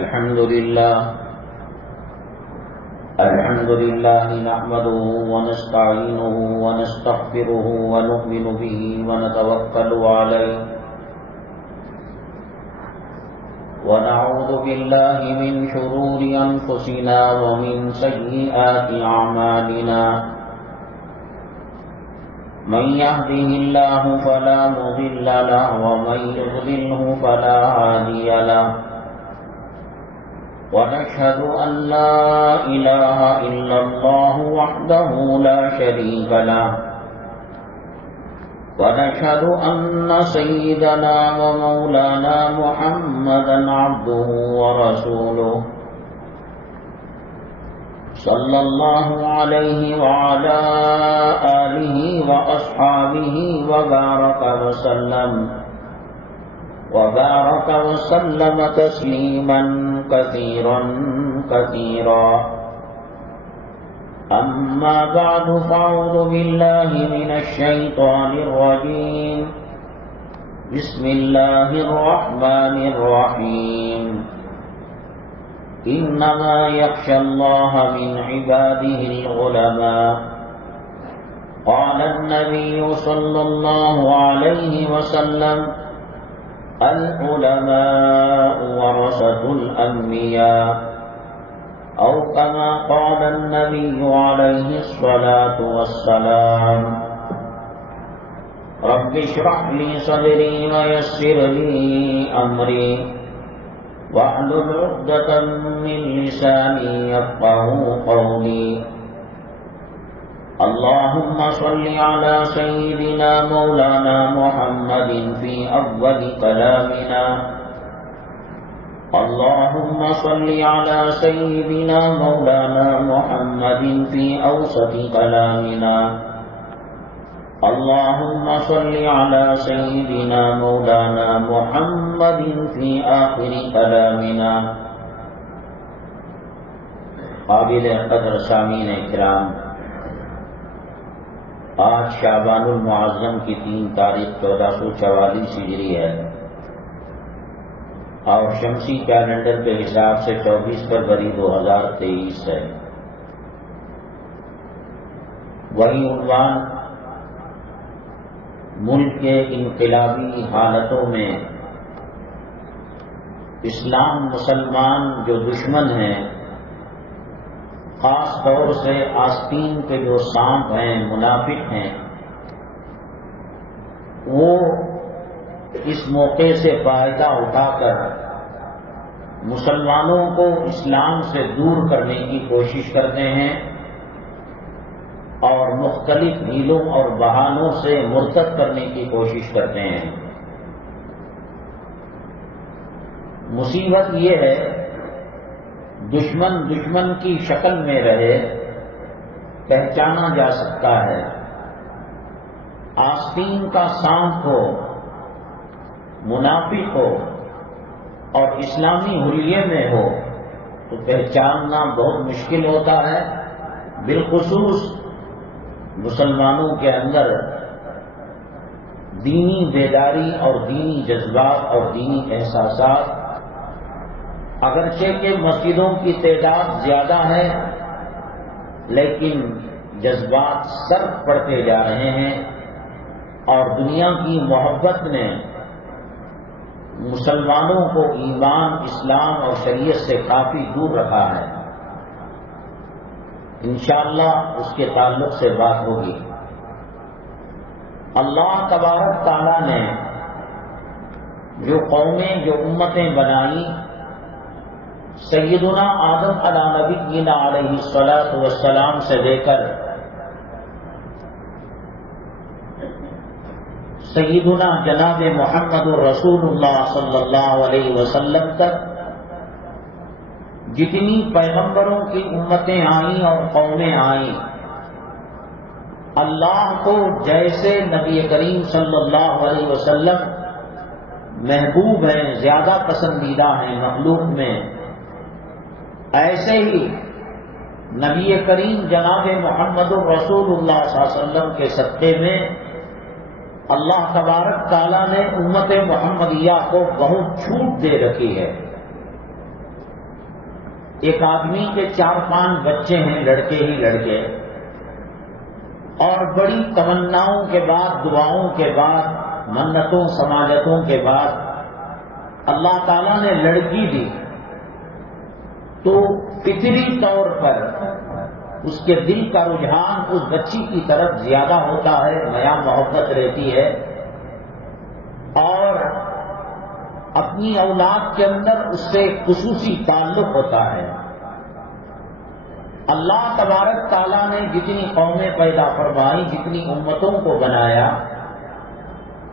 الحمد لله نحمده ونستعينه ونستغفره ونؤمن به ونتوكل عليه ونعوذ بالله من شرور أنفسنا ومن سيئات أعمالنا من يهده الله فلا مضل له ومن يضلله فلا هادي له ونشهد أن لا إله إلا الله وحده لا شريك له ونشهد أن سيدنا ومولانا محمدا عبده ورسوله صلى الله عليه وعلى آله وأصحابه وبارك وسلم تسليما كثيرا أما بعد فأعوذ بالله من الشيطان الرجيم بسم الله الرحمن الرحيم إنما يخشى الله من عباده العلماء قال النبي صلى الله عليه وسلم العلماء ورثة الأنبياء أو كما قال النبي عليه الصلاة والسلام رب اشرح لي صدري ويسر لي أمري واحلل عقدة من لساني يفقهوا قولي اللهم صل على سيدنا مولانا محمد في أول كلامنا اللهم صل على سيدنا مولانا محمد في أوسط كلامنا اللهم صل على سيدنا مولانا محمد في آخر كلامنا. قابل قدر سامعین اکرام، آج شعبان المعظم کی 3 تاریخ 1444 ہجری ہے اور شمسی کیلنڈر کے حساب سے 24 فروری 2023 ہے. وہی عنوان ملک کے انقلابی حالتوں میں اسلام مسلمان جو دشمن ہیں، خاص طور سے آستین کے جو سانپ ہیں، منافق ہیں، وہ اس موقع سے فائدہ اٹھا کر مسلمانوں کو اسلام سے دور کرنے کی کوشش کرتے ہیں اور مختلف ہیلوں اور بہانوں سے مرتد کرنے کی کوشش کرتے ہیں. مصیبت یہ ہے دشمن کی شکل میں رہے، پہچانا جا سکتا ہے. آستین کا سانپ ہو، منافق ہو اور اسلامی حلیے میں ہو تو پہچاننا بہت مشکل ہوتا ہے. بالخصوص مسلمانوں کے اندر دینی بیداری اور دینی جذبات اور دینی احساسات، اگرچہ کہ مسجدوں کی تعداد زیادہ ہے لیکن جذبات سرد پڑتے جا رہے ہیں اور دنیا کی محبت نے مسلمانوں کو ایمان، اسلام اور شریعت سے کافی دور رکھا ہے. انشاءاللہ اس کے تعلق سے بات ہوگی. اللہ تبارک تعالیٰ نے جو قومیں، جو امتیں بنائیں، سیدنا آدم علیہ نبینا علیہ الصلاۃ والسلام سے لے کر سیدنا جناب محمد رسول اللہ صلی اللہ علیہ وسلم تک جتنی پیغمبروں کی امتیں آئیں اور قومیں آئیں، اللہ کو جیسے نبی کریم صلی اللہ علیہ وسلم محبوب ہیں، زیادہ پسندیدہ ہیں مخلوق میں، ایسے ہی نبی کریم جناب محمد رسول اللہ صلی اللہ علیہ وسلم کے صدقے میں اللہ تبارک تعالیٰ نے امت محمدیہ کو بہت چھوٹ دے رکھی ہے. ایک آدمی کے 4-5 بچے ہیں، لڑکے ہی لڑکے، اور بڑی تمناؤں کے بعد، دعاؤں کے بعد، منتوں سماجتوں کے بعد اللہ تعالیٰ نے لڑکی دی، تو فطری طور پر اس کے دل کا رجحان اس بچی کی طرف زیادہ ہوتا ہے، نیا محبت رہتی ہے، اور اپنی اولاد کے اندر اس سے خصوصی تعلق ہوتا ہے۔ اللہ تبارک تعالیٰ نے جتنی قومیں پیدا فرمائی، جتنی امتوں کو بنایا،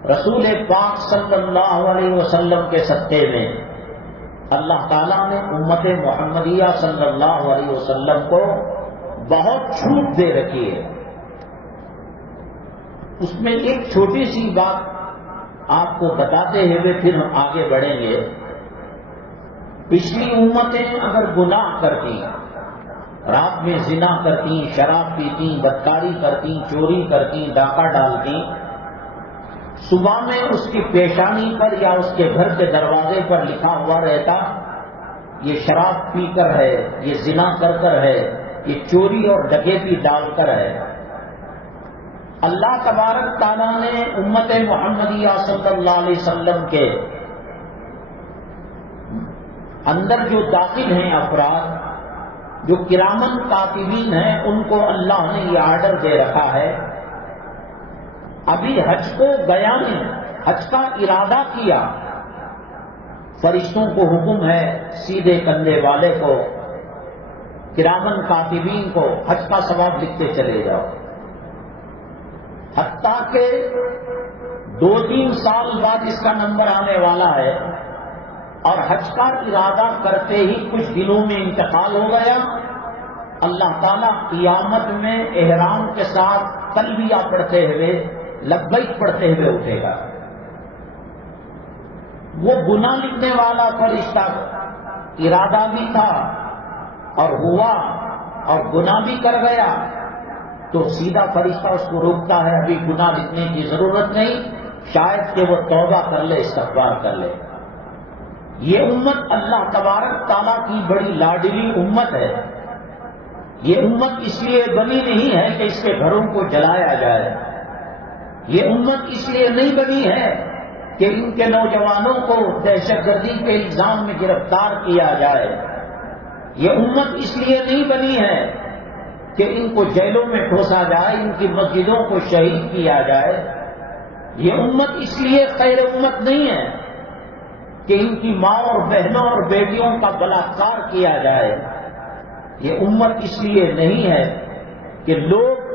رسول پاک صلی اللہ علیہ وسلم کے صدقے میں اللہ تعالیٰ نے امت محمدیہ صلی اللہ علیہ وسلم کو بہت چھوٹ دے رکھی ہے۔ اس میں ایک چھوٹی سی بات آپ کو بتاتے ہوئے پھر ہم آگے بڑھیں گے۔ پچھلی امتیں اگر گناہ کرتی، رات میں زنا کرتی، شراب پیتی، بدکاری کرتی، چوری کرتی، ڈاکہ ڈالتی، صبح میں اس کی پیشانی پر یا اس کے گھر کے دروازے پر لکھا ہوا رہتا یہ شراب پی کر ہے، یہ زنا کر کر ہے، یہ چوری اور ڈکیتی ڈال کر ہے۔ اللہ تبارک تعالیٰ نے امت محمدیہ صلی اللہ علیہ وسلم کے اندر جو داخل ہیں افراد، جو کرامن کاتبین ہیں، ان کو اللہ نے یہ آرڈر دے رکھا ہے، ابھی حج کو گیا نہیں، حج کا ارادہ کیا، فرشتوں کو حکم ہے، سیدھے کندھے والے کو، کرامن کاتبین کو حج کا ثواب لکھتے چلے جاؤ۔ حتیٰ کہ 2-3 سال بعد اس کا نمبر آنے والا ہے، اور حج کا ارادہ کرتے ہی کچھ دنوں میں انتقال ہو گیا۔ اللہ تعالیٰ قیامت میں احرام کے ساتھ تلبیہ پڑھتے ہوئے، لبیک پڑھتے ہوئے اٹھے گا۔ وہ گناہ لکھنے والا فرشتہ ارادہ بھی تھا اور ہوا اور گناہ بھی کر گیا، تو سیدھا فرشتہ اس کو روکتا ہے، ابھی گناہ لکھنے کی ضرورت نہیں، شاید کہ وہ توبہ کر لے، استغفار کر لے۔ یہ امت اللہ تبارک تعالیٰ کی بڑی لاڈلی امت ہے۔ یہ امت اس لیے بنی نہیں ہے کہ اس کے گھروں کو جلایا جائے، یہ امت اس لیے نہیں بنی ہے کہ ان کے نوجوانوں کو دہشت گردی کے الزام میں گرفتار کیا جائے، یہ امت اس لیے نہیں بنی ہے کہ ان کو جیلوں میں ٹھوسا جائے، ان کی مسجدوں کو شہید کیا جائے، یہ امت اس لیے خیر امت نہیں ہے کہ ان کی ماں اور بہنوں اور بیٹیوں کا بلاత్కాر کیا جائے، یہ امت اس لیے نہیں ہے کہ لوگ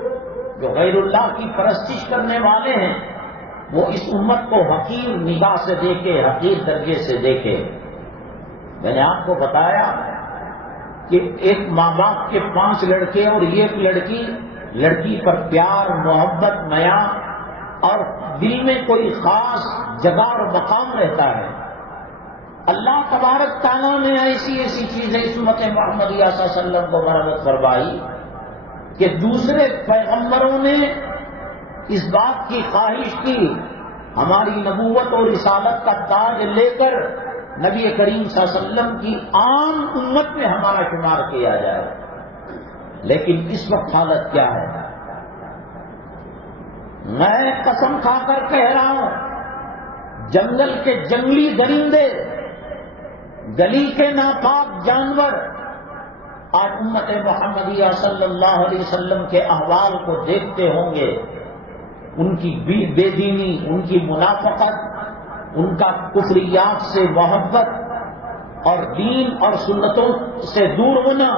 جو غیر اللہ کی پرستش کرنے والے ہیں وہ اس امت کو حقیر نگاہ سے دیکھے، حقیر درجے سے دیکھے۔ میں نے آپ کو بتایا کہ ایک ماں باپ کے 5 لڑکے اور ایک لڑکی پر پیار، محبت، میا اور دل میں کوئی خاص جگہ اور مقام رہتا ہے۔ اللہ تبارک تعالیٰ نے ایسی چیزیں اس امت محمدیہ صلی اللہ علیہ وسلم کو مرحمت فرمائی کہ دوسرے پیغمبروں نے اس بات کی خواہش کی ہماری نبوت اور رسالت کا تاج لے کر نبی کریم صلی اللہ علیہ وسلم کی عام امت میں ہمارا شمار کیا جائے، لیکن اس وقت حالت کیا ہے؟ میں قسم کھا کر کہہ رہا ہوں، جنگل کے جنگلی درندے، گلی کے ناپاک جانور آج امت محمدیہ صلی اللہ علیہ وسلم کے احوال کو دیکھتے ہوں گے، ان کی بے دینی، ان کی منافقت، ان کا کفریات سے محبت اور دین اور سنتوں سے دور ہونا،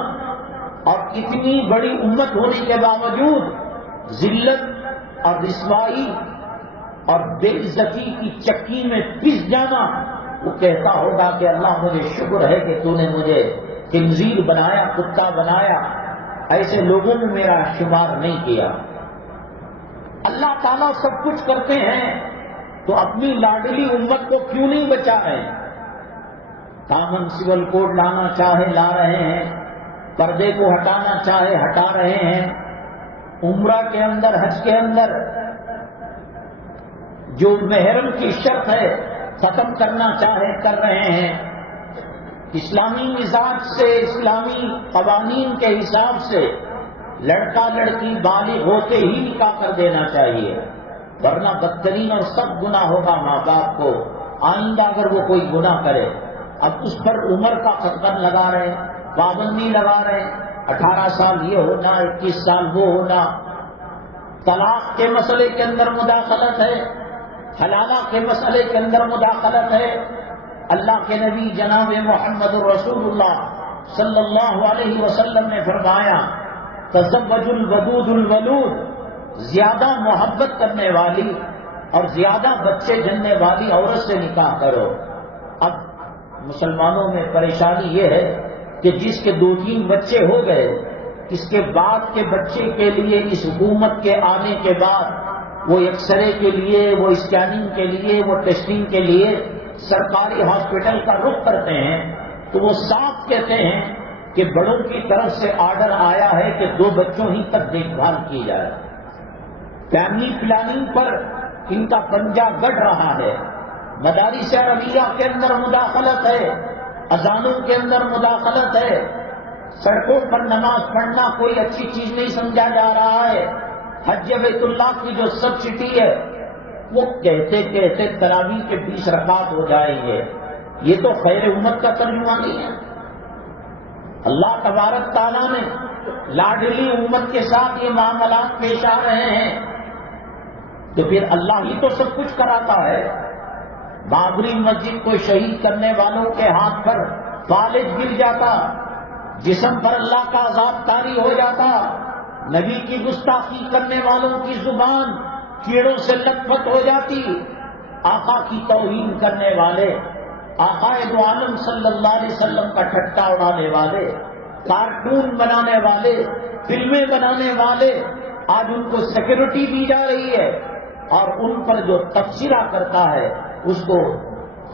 اور اتنی بڑی امت ہونے کے باوجود ذلت اور رسوائی اور بے عزتی کی چکی میں پس جانا، وہ کہتا ہوگا کہ اللہ مجھے شکر ہے کہ تو نے مجھے خنزیر بنایا، کتا بنایا، ایسے لوگوں میں میرا شمار نہیں کیا۔ اللہ تعالیٰ سب کچھ کرتے ہیں تو اپنی لاڈلی امت کو کیوں نہیں بچا رہے ہیں؟ کامن سول کوڈ لانا چاہے لا رہے ہیں، پردے کو ہٹانا چاہے ہٹا رہے ہیں، عمرہ کے اندر، حج کے اندر جو محرم کی شرط ہے ختم کرنا چاہے کر رہے ہیں، اسلامی مزاج سے، اسلامی قوانین کے حساب سے لڑکا لڑکی بالغ ہوتے ہی نکاح کر دینا چاہیے، ورنہ بدترین اور سخت گناہ ہوگا ماں باپ کو آئندہ اگر وہ کوئی گناہ کرے۔ اب اس پر عمر کا خطبن لگا رہے ہیں، پابندی لگا رہے ہیں، 18 سال یہ ہونا، 21 سال وہ ہونا۔ طلاق کے مسئلے کے اندر مداخلت ہے، حلالہ کے مسئلے کے اندر مداخلت ہے۔ اللہ کے نبی جناب محمد رسول اللہ صلی اللہ علیہ وسلم نے فرمایا تزوج الودود الولود، زیادہ محبت کرنے والی اور زیادہ بچے جننے والی عورت سے نکاح کرو۔ اب مسلمانوں میں پریشانی یہ ہے کہ جس کے 2-3 بچے ہو گئے، اس کے بعد کے بچے کے لیے اس حکومت کے آنے کے بعد وہ ایکس رے کے لیے، وہ اسکیننگ کے لیے، وہ ٹیسٹنگ کے لیے سرکاری ہاسپٹل کا رخ کرتے ہیں، تو وہ صاف کہتے ہیں کہ بڑوں کی طرف سے آرڈر آیا ہے کہ 2 بچوں ہی تک دیکھ بھال کی جائے۔ فیملی پلاننگ پر ان کا پنجہ گڑ رہا ہے۔ مدارس عربیہ کے اندر مداخلت ہے، اذانوں کے اندر مداخلت ہے، سڑکوں پر نماز پڑھنا کوئی اچھی چیز نہیں سمجھا جا رہا ہے۔ حج بیت اللہ کی جو سبسڈی ہے وہ کہتے کہتے تراویح کے 20 رکعات ہو جائیں گے، یہ تو خیر امت کا ترجمہ نہیں ہے۔ اللہ تبارک تعالیٰ نے لاڈلی امت کے ساتھ یہ معاملات پیش آ رہے ہیں، تو پھر اللہ ہی تو سب کچھ کراتا ہے۔ بابری مسجد کو شہید کرنے والوں کے ہاتھ پر فالج گر جاتا، جسم پر اللہ کا عذاب طاری ہو جاتا، نبی کی گستاخی کرنے والوں کی زبان کیڑوں سے لت پت ہو جاتی، آقا کی توہین کرنے والے، آقا دو عالم صلی اللہ علیہ وسلم کا ٹھٹا اڑانے والے، کارٹون بنانے والے، فلمیں بنانے والے، آج ان کو سیکورٹی دی جا رہی ہے اور ان پر جو تبصرہ کرتا ہے اس کو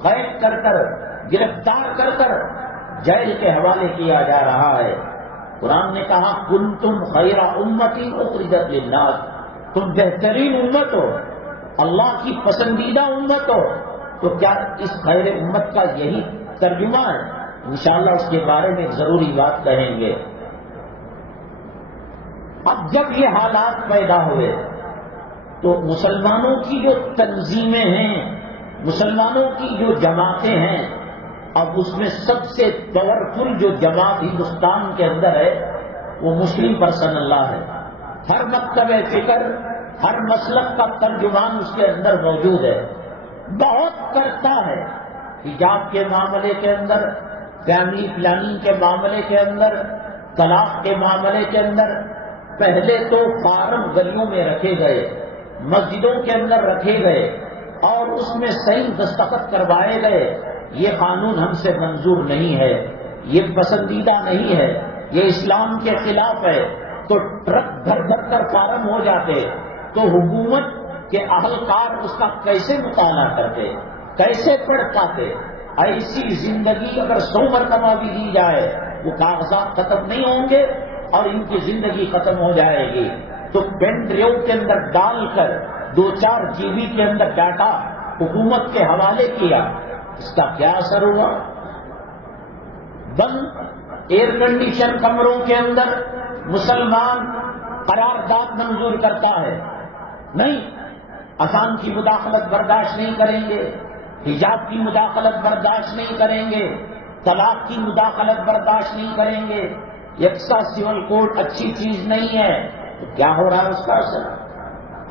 قید کر کر، گرفتار کر کر جیل کے حوالے کیا جا رہا ہے۔ قرآن نے کہا کنتم خیر امت اخرجت للناس، تم بہترین امت ہو، اللہ کی پسندیدہ امت ہو، تو کیا اس خیر امت کا یہی ترجمہ ہے؟ انشاءاللہ اس کے بارے میں ایک ضروری بات کہیں گے۔ اب جب یہ حالات پیدا ہوئے تو مسلمانوں کی جو تنظیمیں ہیں، مسلمانوں کی جو جماعتیں ہیں، اب اس میں سب سے پاورفل جو جماعت ہندوستان کے اندر ہے وہ مسلم پرسن اللہ ہے۔ ہر مکتب فکر، ہر مسلک کا ترجمان اس کے اندر موجود ہے، بہت کرتا ہے حجاب کے معاملے کے اندر، فیملی پلاننگ کے معاملے کے اندر، طلاق کے معاملے کے اندر۔ پہلے تو فارم گلیوں میں رکھے گئے، مسجدوں کے اندر رکھے گئے اور اس میں صحیح دستخط کروائے گئے، یہ قانون ہم سے منظور نہیں ہے، یہ پسندیدہ نہیں ہے، یہ اسلام کے خلاف ہے، تو ٹرک بھر بھر کر فارم ہو جاتے، تو حکومت کے اہلکار اس کا کیسے مطالعہ کرتے، کیسے پڑھ پاتے؟ ایسی زندگی اگر 100 مرتبہ بھی دی جائے وہ کاغذات ختم نہیں ہوں گے اور ان کی زندگی ختم ہو جائے گی۔ تو پین ڈرائیو کے اندر ڈال کر 2-4 GB کے اندر ڈاٹا حکومت کے حوالے کیا، اس کا کیا اثر ہوا؟ بند ایئر کنڈیشن کمروں کے اندر مسلمان قرارداد منظور کرتا ہے، نہیں، اذان کی مداخلت برداشت نہیں کریں گے، حجاب کی مداخلت برداشت نہیں کریں گے، طلاق کی مداخلت برداشت نہیں کریں گے، یکساں سول کوڈ اچھی چیز نہیں ہے، تو کیا ہو رہا ہے اس کا اثر؟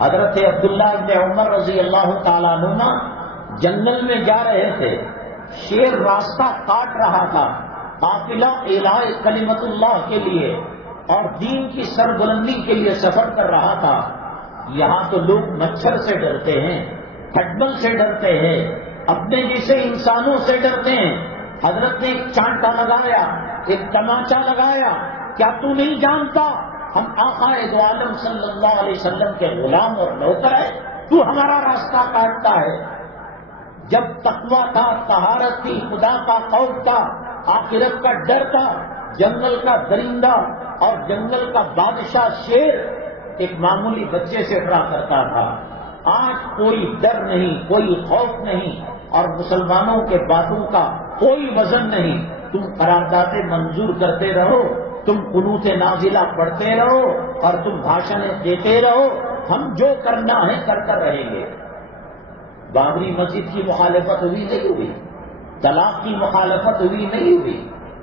حضرت عبداللہ ابن عمر رضی اللہ تعالیٰ عنہ جنگل میں جا رہے تھے، شیر راستہ کاٹ رہا تھا، قافلہ اعلاء کلمت اللہ کے لیے اور دین کی سربلندی کے لیے سفر کر رہا تھا۔ یہاں تو لوگ مچھر سے ڈرتے ہیں، کھٹمل سے ڈرتے ہیں، اپنے جیسے انسانوں سے ڈرتے ہیں۔ حضرت نے ایک چانٹا لگایا، ایک تماچا لگایا، کیا تو نہیں جانتا ہم آقا دو عالم صلی اللہ علیہ وسلم کے غلام اور نوکر ہیں، تو ہمارا راستہ کاٹتا ہے؟ جب تقویٰ تھا، طہارت تھی، خدا کا خوف تھا، آخرت کا ڈر تھا، جنگل کا درندہ اور جنگل کا بادشاہ شیر ایک معمولی بچے سے ڈرا کرتا تھا۔ آج کوئی ڈر نہیں، کوئی خوف نہیں اور مسلمانوں کے باتوں کا کوئی وزن نہیں۔ تم قراردادیں منظور کرتے رہو، تم قنوت نازلہ پڑھتے رہو اور تم بھاشن دیتے رہو، ہم جو کرنا ہے کرتے رہیں گے۔ بابری مسجد کی مخالفت ہوئی نہیں ہوئی، طلاق کی مخالفت ہوئی نہیں ہوئی،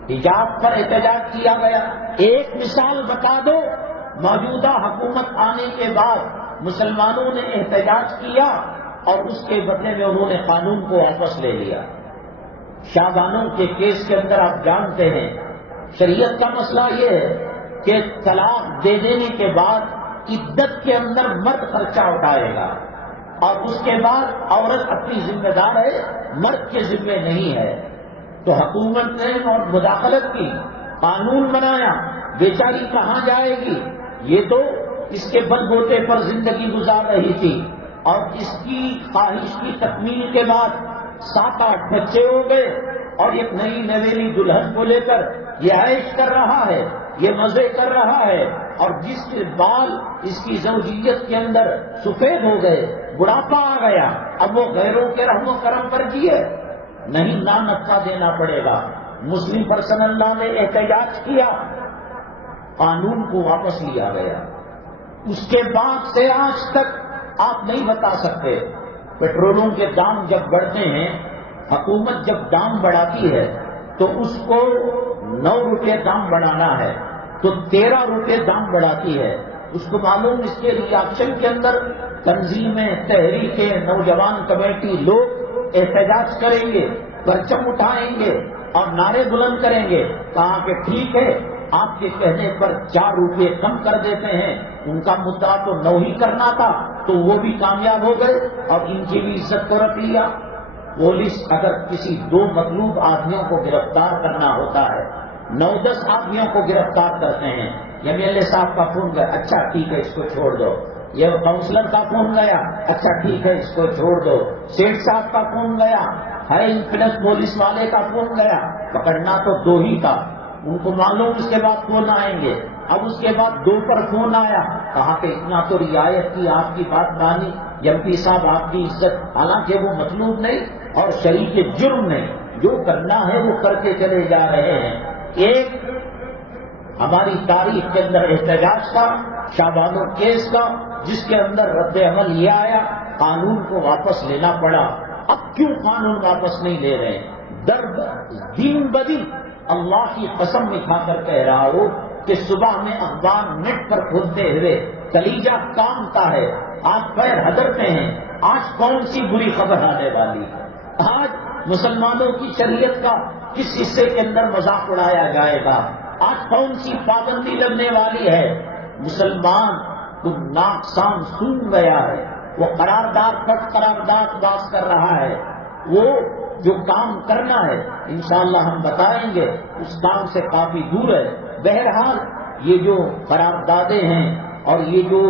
حجاب پر احتجاج کیا گیا۔ ایک مثال بتا دو، موجودہ حکومت آنے کے بعد مسلمانوں نے احتجاج کیا اور اس کے بدلے میں انہوں نے قانون کو واپس لے لیا۔ شاہ بانو کے کیس کے اندر آپ جانتے ہیں شریعت کا مسئلہ یہ ہے کہ طلاق دے دینے کے بعد عدت کے اندر مرد خرچہ اٹھائے گا اور اس کے بعد عورت اپنی ذمہ دار ہے، مرد کے ذمہ نہیں ہے۔ تو حکومت نے اور مداخلت کی، قانون بنایا، بیچاری کہاں جائے گی؟ یہ تو اس کے بل بوتے پر زندگی گزار رہی تھی اور اس کی خواہش کی تکمیل کے بعد 7-8 بچے ہو گئے اور ایک نئی نویلی دلہن کو لے کر یہ عیش کر رہا ہے، یہ مزے کر رہا ہے، اور جس کے بال اس کی زوجیت کے اندر سفید ہو گئے، بڑھاپا آ گیا، اب وہ غیروں کے رحم و کرم پر جیے؟ نہیں، لعنت کا دینا پڑے گا۔ مسلم پرسنل لا نے احتجاج کیا، قانون کو واپس لیا گیا۔ اس کے بعد سے آج تک آپ نہیں بتا سکتے، پیٹرولوں کے دام جب بڑھتے ہیں، حکومت جب دام بڑھاتی ہے تو اس کو 9 روپے دام بڑھانا ہے تو 13 روپے دام بڑھاتی ہے۔ اس کو معلوم، اس کے ریاکشن کے اندر تنظیمیں، تحریکیں، نوجوان کمیٹی لوگ احتجاج کریں گے، پرچم اٹھائیں گے اور نعرے بلند کریں گے۔ کہا کہ ٹھیک ہے، آپ کے کہنے پر 4 روپے کم کر دیتے ہیں۔ ان کا مدعا تو 9 ہی کرنا تھا، تو وہ بھی کامیاب ہو گئے اور ان کی بھی عزت کو رکھ لیا۔ پولیس اگر کسی 2 مطلوب آدمیوں کو گرفتار کرنا ہوتا ہے، 9-10 آدمیوں کو گرفتار کرتے ہیں۔ ایم ایل اے صاحب کا فون گیا، اچھا ٹھیک ہے اس کو چھوڑ دو۔ یہ کاؤنسلر کا فون گیا، اچھا ٹھیک ہے اس کو چھوڑ دو۔ سیٹھ صاحب کا فون گیا، ہائی انفلوئنس پولیس والے کا فون گیا، پکڑنا تو 2 ہی تھا۔ ان کو معلوم اس کے بعد فون آئیں گے۔ اب اس کے بعد 2 پر فون آیا، کہا کہ اتنا تو رعایت کی، آپ کی بات مانی، ایم پی صاحب آپ کی عزت، حالانکہ وہ مطلوب نہیں اور شریک جرم نہیں، جو کرنا ہے وہ کر کے چلے جا رہے ہیں۔ ایک ہماری تاریخ کے اندر احتجاج کا، شاہ بانو کیس کا، جس کے اندر رد عمل یہ آیا، قانون کو واپس لینا پڑا۔ اب کیوں قانون واپس نہیں لے رہے؟ درد دن بدن اللہ کی قسم کھا کر کہہ رہا ہوں کہ صبح میں اخبار نیٹ پر کھولتے ہوئے کلیجہ کامتا ہے، آج پیر ہدرتے ہیں، آج کون سی بری خبر آنے والی ہے، آج مسلمانوں کی شریعت کا کس حصے کے اندر مذاق اڑایا جائے گا، آج کون سی پابندی لگنے والی ہے۔ مسلمان تو ناک سام سون گیا ہے، وہ قرارداد پر قرارداد باز کر رہا ہے۔ وہ جو کام کرنا ہے انشاءاللہ ہم بتائیں گے، اس کام سے کافی دور ہے۔ بہرحال یہ جو قراردادیں ہیں اور یہ جو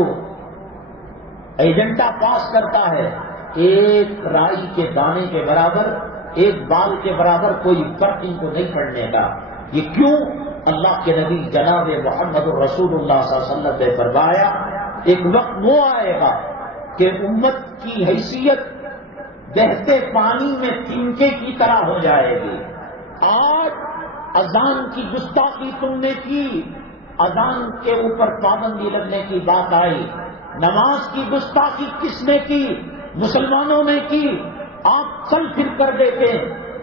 ایجنڈا پاس کرتا ہے، ایک رائی کے دانے کے برابر، ایک بال کے برابر کوئی فرق ان کو نہیں پڑنے کا۔ یہ کیوں؟ اللہ کے نبی جناب محمد رسول اللہ صلی اللہ علیہ وسلم نے فرمایا، ایک وقت وہ آئے گا کہ امت کی حیثیت بہتے پانی میں تنکے کی طرح ہو جائے گی۔ آج اذان کی گستاخی تم نے کی، اذان کے اوپر پابندی لگنے کی بات آئی، نماز کی گستاخی کس نے کی؟ مسلمانوں نے کی۔ آپ چل پھر کر دیتے،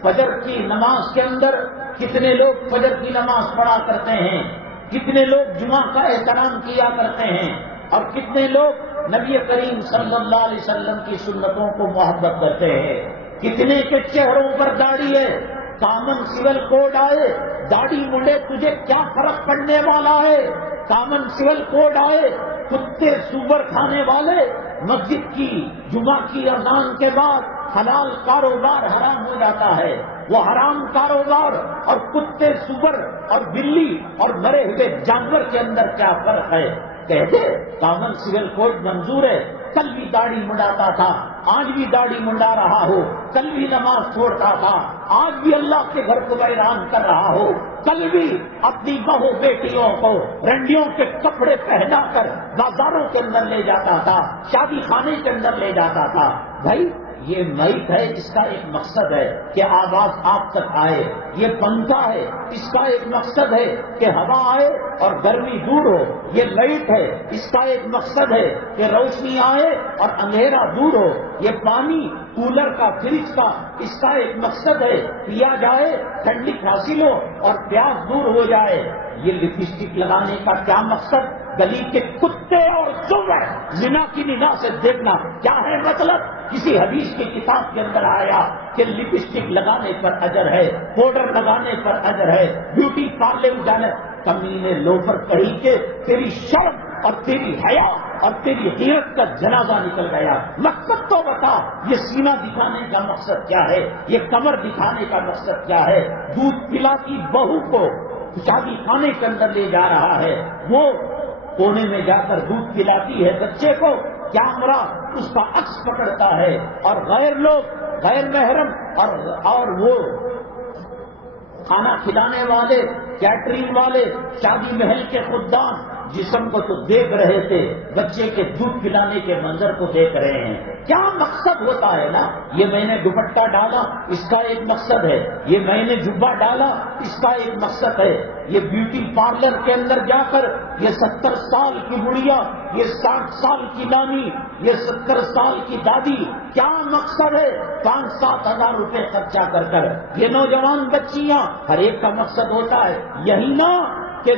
فجر کی نماز کے اندر کتنے لوگ فجر کی نماز پڑھا کرتے ہیں، کتنے لوگ جمعہ کا احترام کیا کرتے ہیں، اور کتنے لوگ نبی کریم صلی اللہ علیہ وسلم کی سنتوں کو محبت کرتے ہیں۔ کتنے کے چہروں پر داڑھی ہے، کامن سول کوڈ آئے، داڑھی مڈے تجھے کیا فرق پڑنے والا ہے؟ کامن سول کوڈ آئے، کتے سور کھانے والے، مسجد کی جمعہ کی اذان کے بعد حلال کاروبار حرام ہو جاتا ہے، وہ حرام کاروبار اور کتے سور اور بلی اور مرے ہوئے جانور کے اندر کیا فرق ہے؟ کہتے کامن سول کوڈ منظور ہے، کل بھی داڑھی منڈاتا تھا، آج بھی داڑھی منڈا رہا ہو، کل بھی نماز چھوڑتا تھا، آج بھی اللہ کے گھر کو ویران کر رہا ہو، کل بھی اپنی بہو بیٹیوں کو رنڈیوں کے کپڑے پہنا کر بازاروں کے اندر لے جاتا تھا، شادی خانے کے اندر لے جاتا تھا۔ بھائی یہ میت ہے، اس کا ایک مقصد ہے کہ آواز آپ تک آئے. یہ پنکھا ہے، اس کا ایک مقصد ہے کہ ہوا آئے اور گرمی دور ہو. یہ لائٹ ہے، اس کا ایک مقصد ہے کہ روشنی آئے اور اندھیرا دور ہو. یہ پانی کولر کا، فریج کا، اس کا ایک مقصد ہے پیا جائے، ٹھنڈک حاصل ہو اور پیاس دور ہو جائے. یہ لپسٹک لگانے کا کیا مقصد؟ گلی کے کتے اور سور زنا کی نگاہ سے دیکھنا. کیا ہے مطلب؟ کسی حدیث کی کتاب کے اندر آیا کہ لپسٹک لگانے پر اجر ہے، پاؤڈر لگانے پر اجر ہے، بیوٹی پارلر جانے. کمینے لوفر کڑی کے تیری شرم اور تیری حیا اور تیری غیرت کا جنازہ نکل گیا. مقصد تو بتا، یہ سینہ دکھانے کا مقصد کیا ہے؟ یہ کمر دکھانے کا مقصد کیا ہے؟ دودھ پلاتی بہو کو شادی خانے کے اندر لے جا رہا ہے، وہ کونے میں جا کر دودھ پلاتی ہے بچے کو، کیمرہ اس کا عکس پکڑتا ہے اور غیر لوگ، غیر محرم اور وہ کھانا کھلانے والے، کیٹرنگ والے، شادی محل کے خدام جسم کو تو دیکھ رہے تھے، بچے کے دودھ پلانے کے منظر کو دیکھ رہے ہیں. کیا مقصد ہوتا ہے نا؟ یہ میں نے دوپٹہ ڈالا، اس کا ایک مقصد ہے. یہ میں نے جبہ ڈالا، اس کا ایک مقصد ہے. یہ بیوٹی پارلر کے اندر جا کر یہ 70 سال کی بڑھیا، یہ 60 سال کی نانی، یہ 70 سال کی دادی، کیا مقصد ہے؟ 5-7 ہزار روپے خرچہ کر کر یہ نوجوان بچیاں، ہر ایک کا مقصد ہوتا ہے یہی نا کہ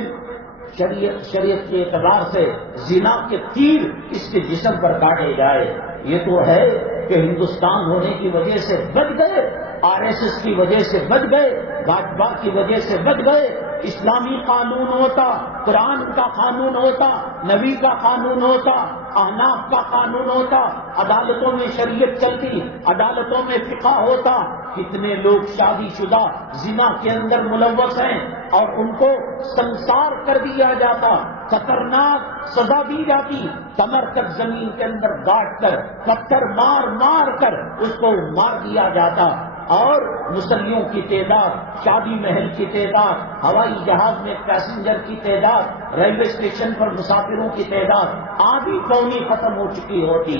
شریعت کے اعتبار سے زنا کے تیر اس کے جسم پر کاٹے جائے. یہ تو ہے کہ ہندوستان ہونے کی وجہ سے بچ گئے، RSS کی وجہ سے بچ گئے، بھاجپا کی وجہ سے بچ گئے. اسلامی قانون ہوتا، قرآن کا قانون ہوتا، نبی کا قانون ہوتا، احناف کا قانون ہوتا، عدالتوں میں شریعت چلتی، عدالتوں میں فقہ ہوتا. کتنے لوگ شادی شدہ زنا کے اندر ملوث ہیں اور ان کو سنسار کر دیا جاتا، خطرناک سزا دی جاتی، کمر تک زمین کے اندر گاڑ کر، پتھر مار مار کر اس کو مار دیا جاتا. اور مسلیوں کی تعداد، شادی محل کی تعداد، ہوائی جہاز میں پیسنجر کی تعداد، ریلوے اسٹیشن پر مسافروں کی تعداد آدھی پونی ختم ہو چکی ہوتی.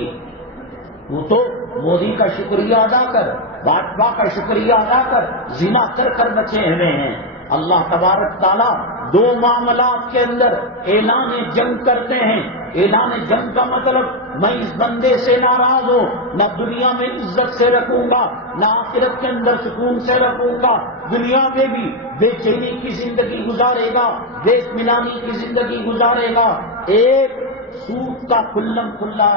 وہ تو مودی کا شکریہ ادا کر، بھاجپا کا شکریہ ادا کر زنا کر بچے ہوئے ہیں. اللہ تبارک تعالیٰ 2 معاملات کے اندر اعلان جنگ کرتے ہیں. اعلان جنگ کا مطلب میں اس بندے سے ناراض ہوں، نہ دنیا میں عزت سے رکھوں گا، نہ آخرت کے اندر سکون سے رکھوں گا. دنیا میں بھی بے چینی کی زندگی گزارے گا، بے اطمینانی کی زندگی گزارے گا. ایک سود کا کھلم کھلا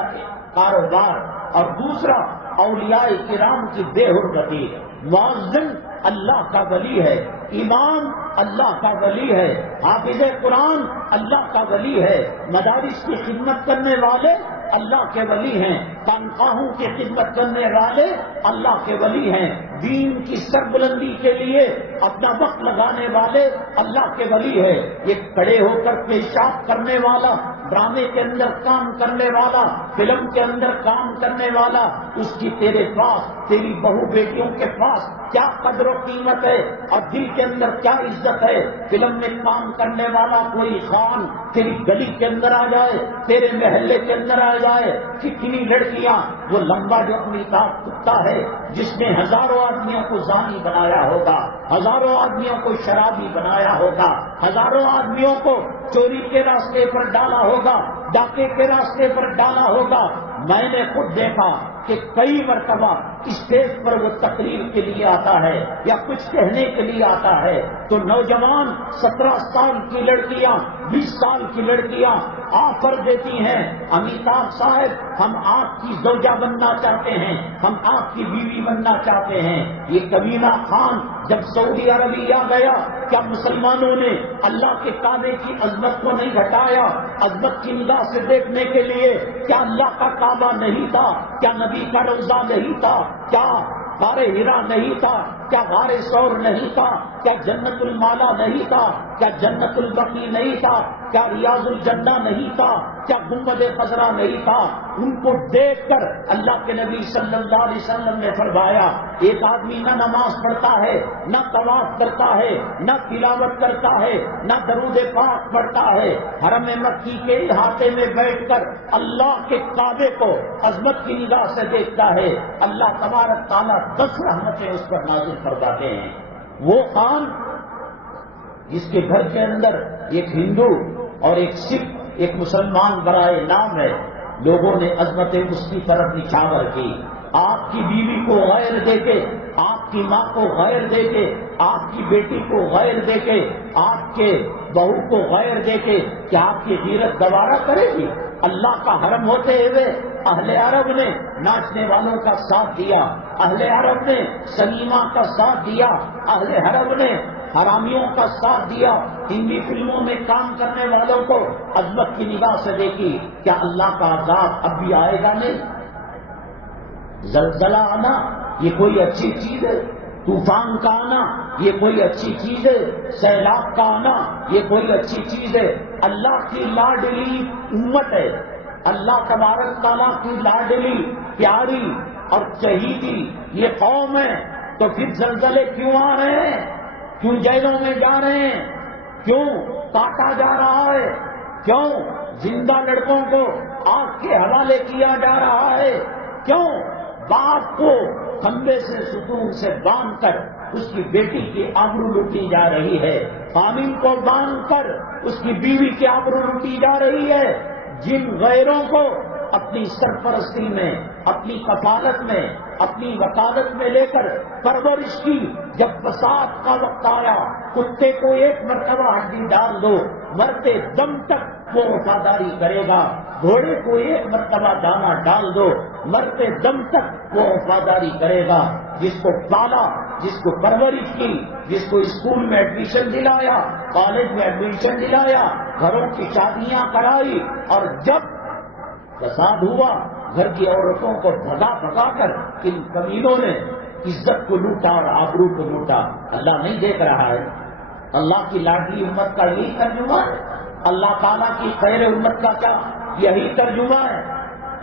کاروبار اور دوسرا اولیاء کرام کی بے حرمتی. مؤذن اللہ کا ولی ہے، امام اللہ کا ولی ہے، حافظ قرآن اللہ کا ولی ہے، مدارس کی خدمت کرنے والے اللہ کے ولی ہیں، تنخواہوں کی خدمت کرنے والے اللہ کے ولی ہیں، دین کی سربلندی کے لیے اپنا وقت لگانے والے اللہ کے ولی ہے. یہ کھڑے ہو کر پیشاب کرنے والا، ڈرامے کے اندر کام کرنے والا، فلم کے اندر کام کرنے والا، اس کی تیرے پاس، تیری بہو بیٹیوں کے پاس کیا قدر و قیمت ہے اور دل کے اندر کیا عزت ہے. فلم میں کام کرنے والا کوئی خان تیری گلی کے اندر آ جائے، تیرے محلے کے اندر آ جائے، کتنی لڑکیاں، وہ لمبا جو اپنی کتا ہے جس نے ہزاروں آدمیوں کو زانی بنایا ہوگا، ہزاروں آدمیوں کو شرابی بنایا ہوگا، ہزاروں آدمیوں کو چوری کے راستے پر ڈالا ہوگا، ڈاکے کے راستے پر ڈالا ہوگا. میں نے خود دیکھا کہ کئی مرتبہ اسٹیج پر وہ تقریر کے لیے آتا ہے یا کچھ کہنے کے لیے آتا ہے تو نوجوان 17 سال کی لڑکیاں، 20 سال کی لڑکیاں آفر دیتی ہیں، امیتابھ صاحب ہم آپ کی زوجہ بننا چاہتے ہیں، ہم آپ کی بیوی بننا چاہتے ہیں. یہ کبینہ خان جب سعودی عربیہ گیا، کیا مسلمانوں نے اللہ کے کعبے کی عظمت کو نہیں گھٹایا؟ عظمت کی نگاہ سے دیکھنے کے لیے کیا اللہ کا کعبہ نہیں تھا؟ کیا نبی کا روضہ نہیں تھا؟ کیا غار ہرا نہیں تھا؟ کیا غار ثور نہیں تھا؟ کیا جنت المالا نہیں تھا؟ کیا جنت البقیع نہیں تھا؟ کیا ریاض الجنہ نہیں تھا؟ کیا گنبد خضرا نہیں تھا؟ ان کو دیکھ کر اللہ کے نبی صلی اللہ علیہ وسلم نے فرمایا ایک آدمی نہ نماز پڑھتا ہے، نہ طواف کرتا ہے، نہ تلاوت کرتا ہے، نہ درود پاک پڑھتا ہے، حرم مکی کے احاطے میں بیٹھ کر اللہ کے کعبے کو عظمت کی نگاہ سے دیکھتا ہے، اللہ تبارک تعالیٰ 10 رحمتیں اس پر نازل فرماتے ہیں۔ وہ خان جس کے گھر کے اندر ایک ہندو اور ایک سکھ ایک مسلمان برائے نام ہے، لوگوں نے عظمت اس کی طرف نچھاور کی۔ آپ کی بیوی کو غیر دے کے، آپ کی ماں کو غیر دے کے، آپ کی بیٹی کو غیر دے کے، آپ کے بہو کو غیر دے کے کیا آپ کی غیرت گوارا کرے گی؟ اللہ کا حرم ہوتے ہوئے اہل عرب نے ناچنے والوں کا ساتھ دیا، اہل عرب نے سنیما کا ساتھ دیا، اہل عرب نے حرامیوں کا ساتھ دیا، ہندی فلموں میں کام کرنے والوں کو عظمت کی نگاہ سے دیکھی۔ کیا اللہ کا عذاب اب بھی آئے گا نہیں؟ زلزلہ آنا یہ کوئی اچھی چیز ہے؟ طوفان کا آنا یہ کوئی اچھی چیز ہے؟ سیلاب کا آنا یہ کوئی اچھی چیز ہے؟ اللہ کی لاڈلی امت ہے، اللہ تبارک تعالیٰ کی لاڈلی پیاری اور چہیتی یہ قوم ہے، تو پھر زلزلے کیوں آ رہے ہیں؟ کیوں جیلوں میں جا رہے ہیں؟ کیوں کاٹا جا رہا ہے؟ کیوں زندہ لڑکوں کو آگ کے حوالے کیا جا رہا ہے؟ کیوں باپ کو کھمبے سے ستون سے باندھ کر اس کی بیٹی کی آبرو لوٹی جا رہی ہے؟ خامن کو باندھ کر اس کی بیوی کی آبرو لوٹی جا رہی ہے؟ جن غیروں کو اپنی سرپرستی میں، اپنی کفالت میں، اپنی وکالت میں لے کر پرورش کی، جب فساد کا وقت آیا کتے کو ایک مرتبہ ہڈی ڈال دو مرتے دم تک وہ وفاداری کرے گا، گھوڑے کو ایک مرتبہ دانا ڈال دو مرتے دم تک وہ وفاداری کرے گا۔ جس کو پالا، جس کو پرورش کی، جس کو اسکول میں ایڈمیشن دلایا، کالج میں ایڈمیشن دلایا، گھروں کی شادیاں کرائی، اور جب فساد ہوا گھر کی عورتوں کو بھگا بھگا کر ان کمینوں نے عزت کو لوٹا اور آبرو کو لوٹا۔ اللہ نہیں دیکھ رہا ہے؟ اللہ کی لاڈلی امت کا یہی ترجمہ ہے؟ اللہ تعالیٰ کی خیر امت کا کیا یہی ترجمہ ہے؟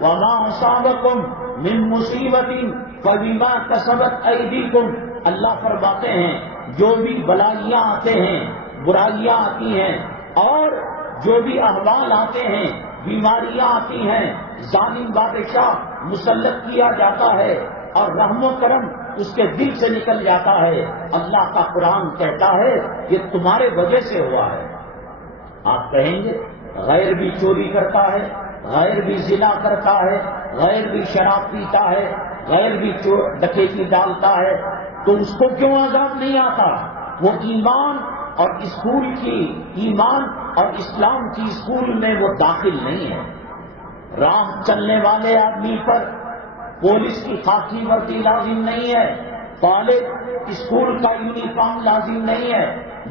وَمَا أَصَابَكُم مِّن مُّصِيبَةٍ فَبِمَا كَسَبَتْ أَيْدِيكُمْ، اللہ فرماتے ہیں جو بھی بلائیاں آتے ہیں، برائیاں آتی ہیں، اور جو بھی احوال آتے ہیں، بیماریاں آتی ہیں، ظالم بادشاہ مسلط کیا جاتا ہے اور رحم و کرم اس کے دل سے نکل جاتا ہے، اللہ کا قرآن کہتا ہے یہ تمہارے وجہ سے ہوا ہے۔ آپ کہیں گے غیر بھی چوری کرتا ہے، غیر بھی زنا کرتا ہے، غیر بھی شراب پیتا ہے، غیر بھی ڈکیتی ڈالتا ہے، تو اس کو کیوں عذاب نہیں آتا؟ وہ ایمان اور اسکول کی ایمان اور اسلام کی اسکول میں وہ داخل نہیں ہے۔ راہ چلنے والے آدمی پر پولیس کی خاکی وردی لازم نہیں ہے، کالج اسکول کا یونیفارم لازم نہیں ہے،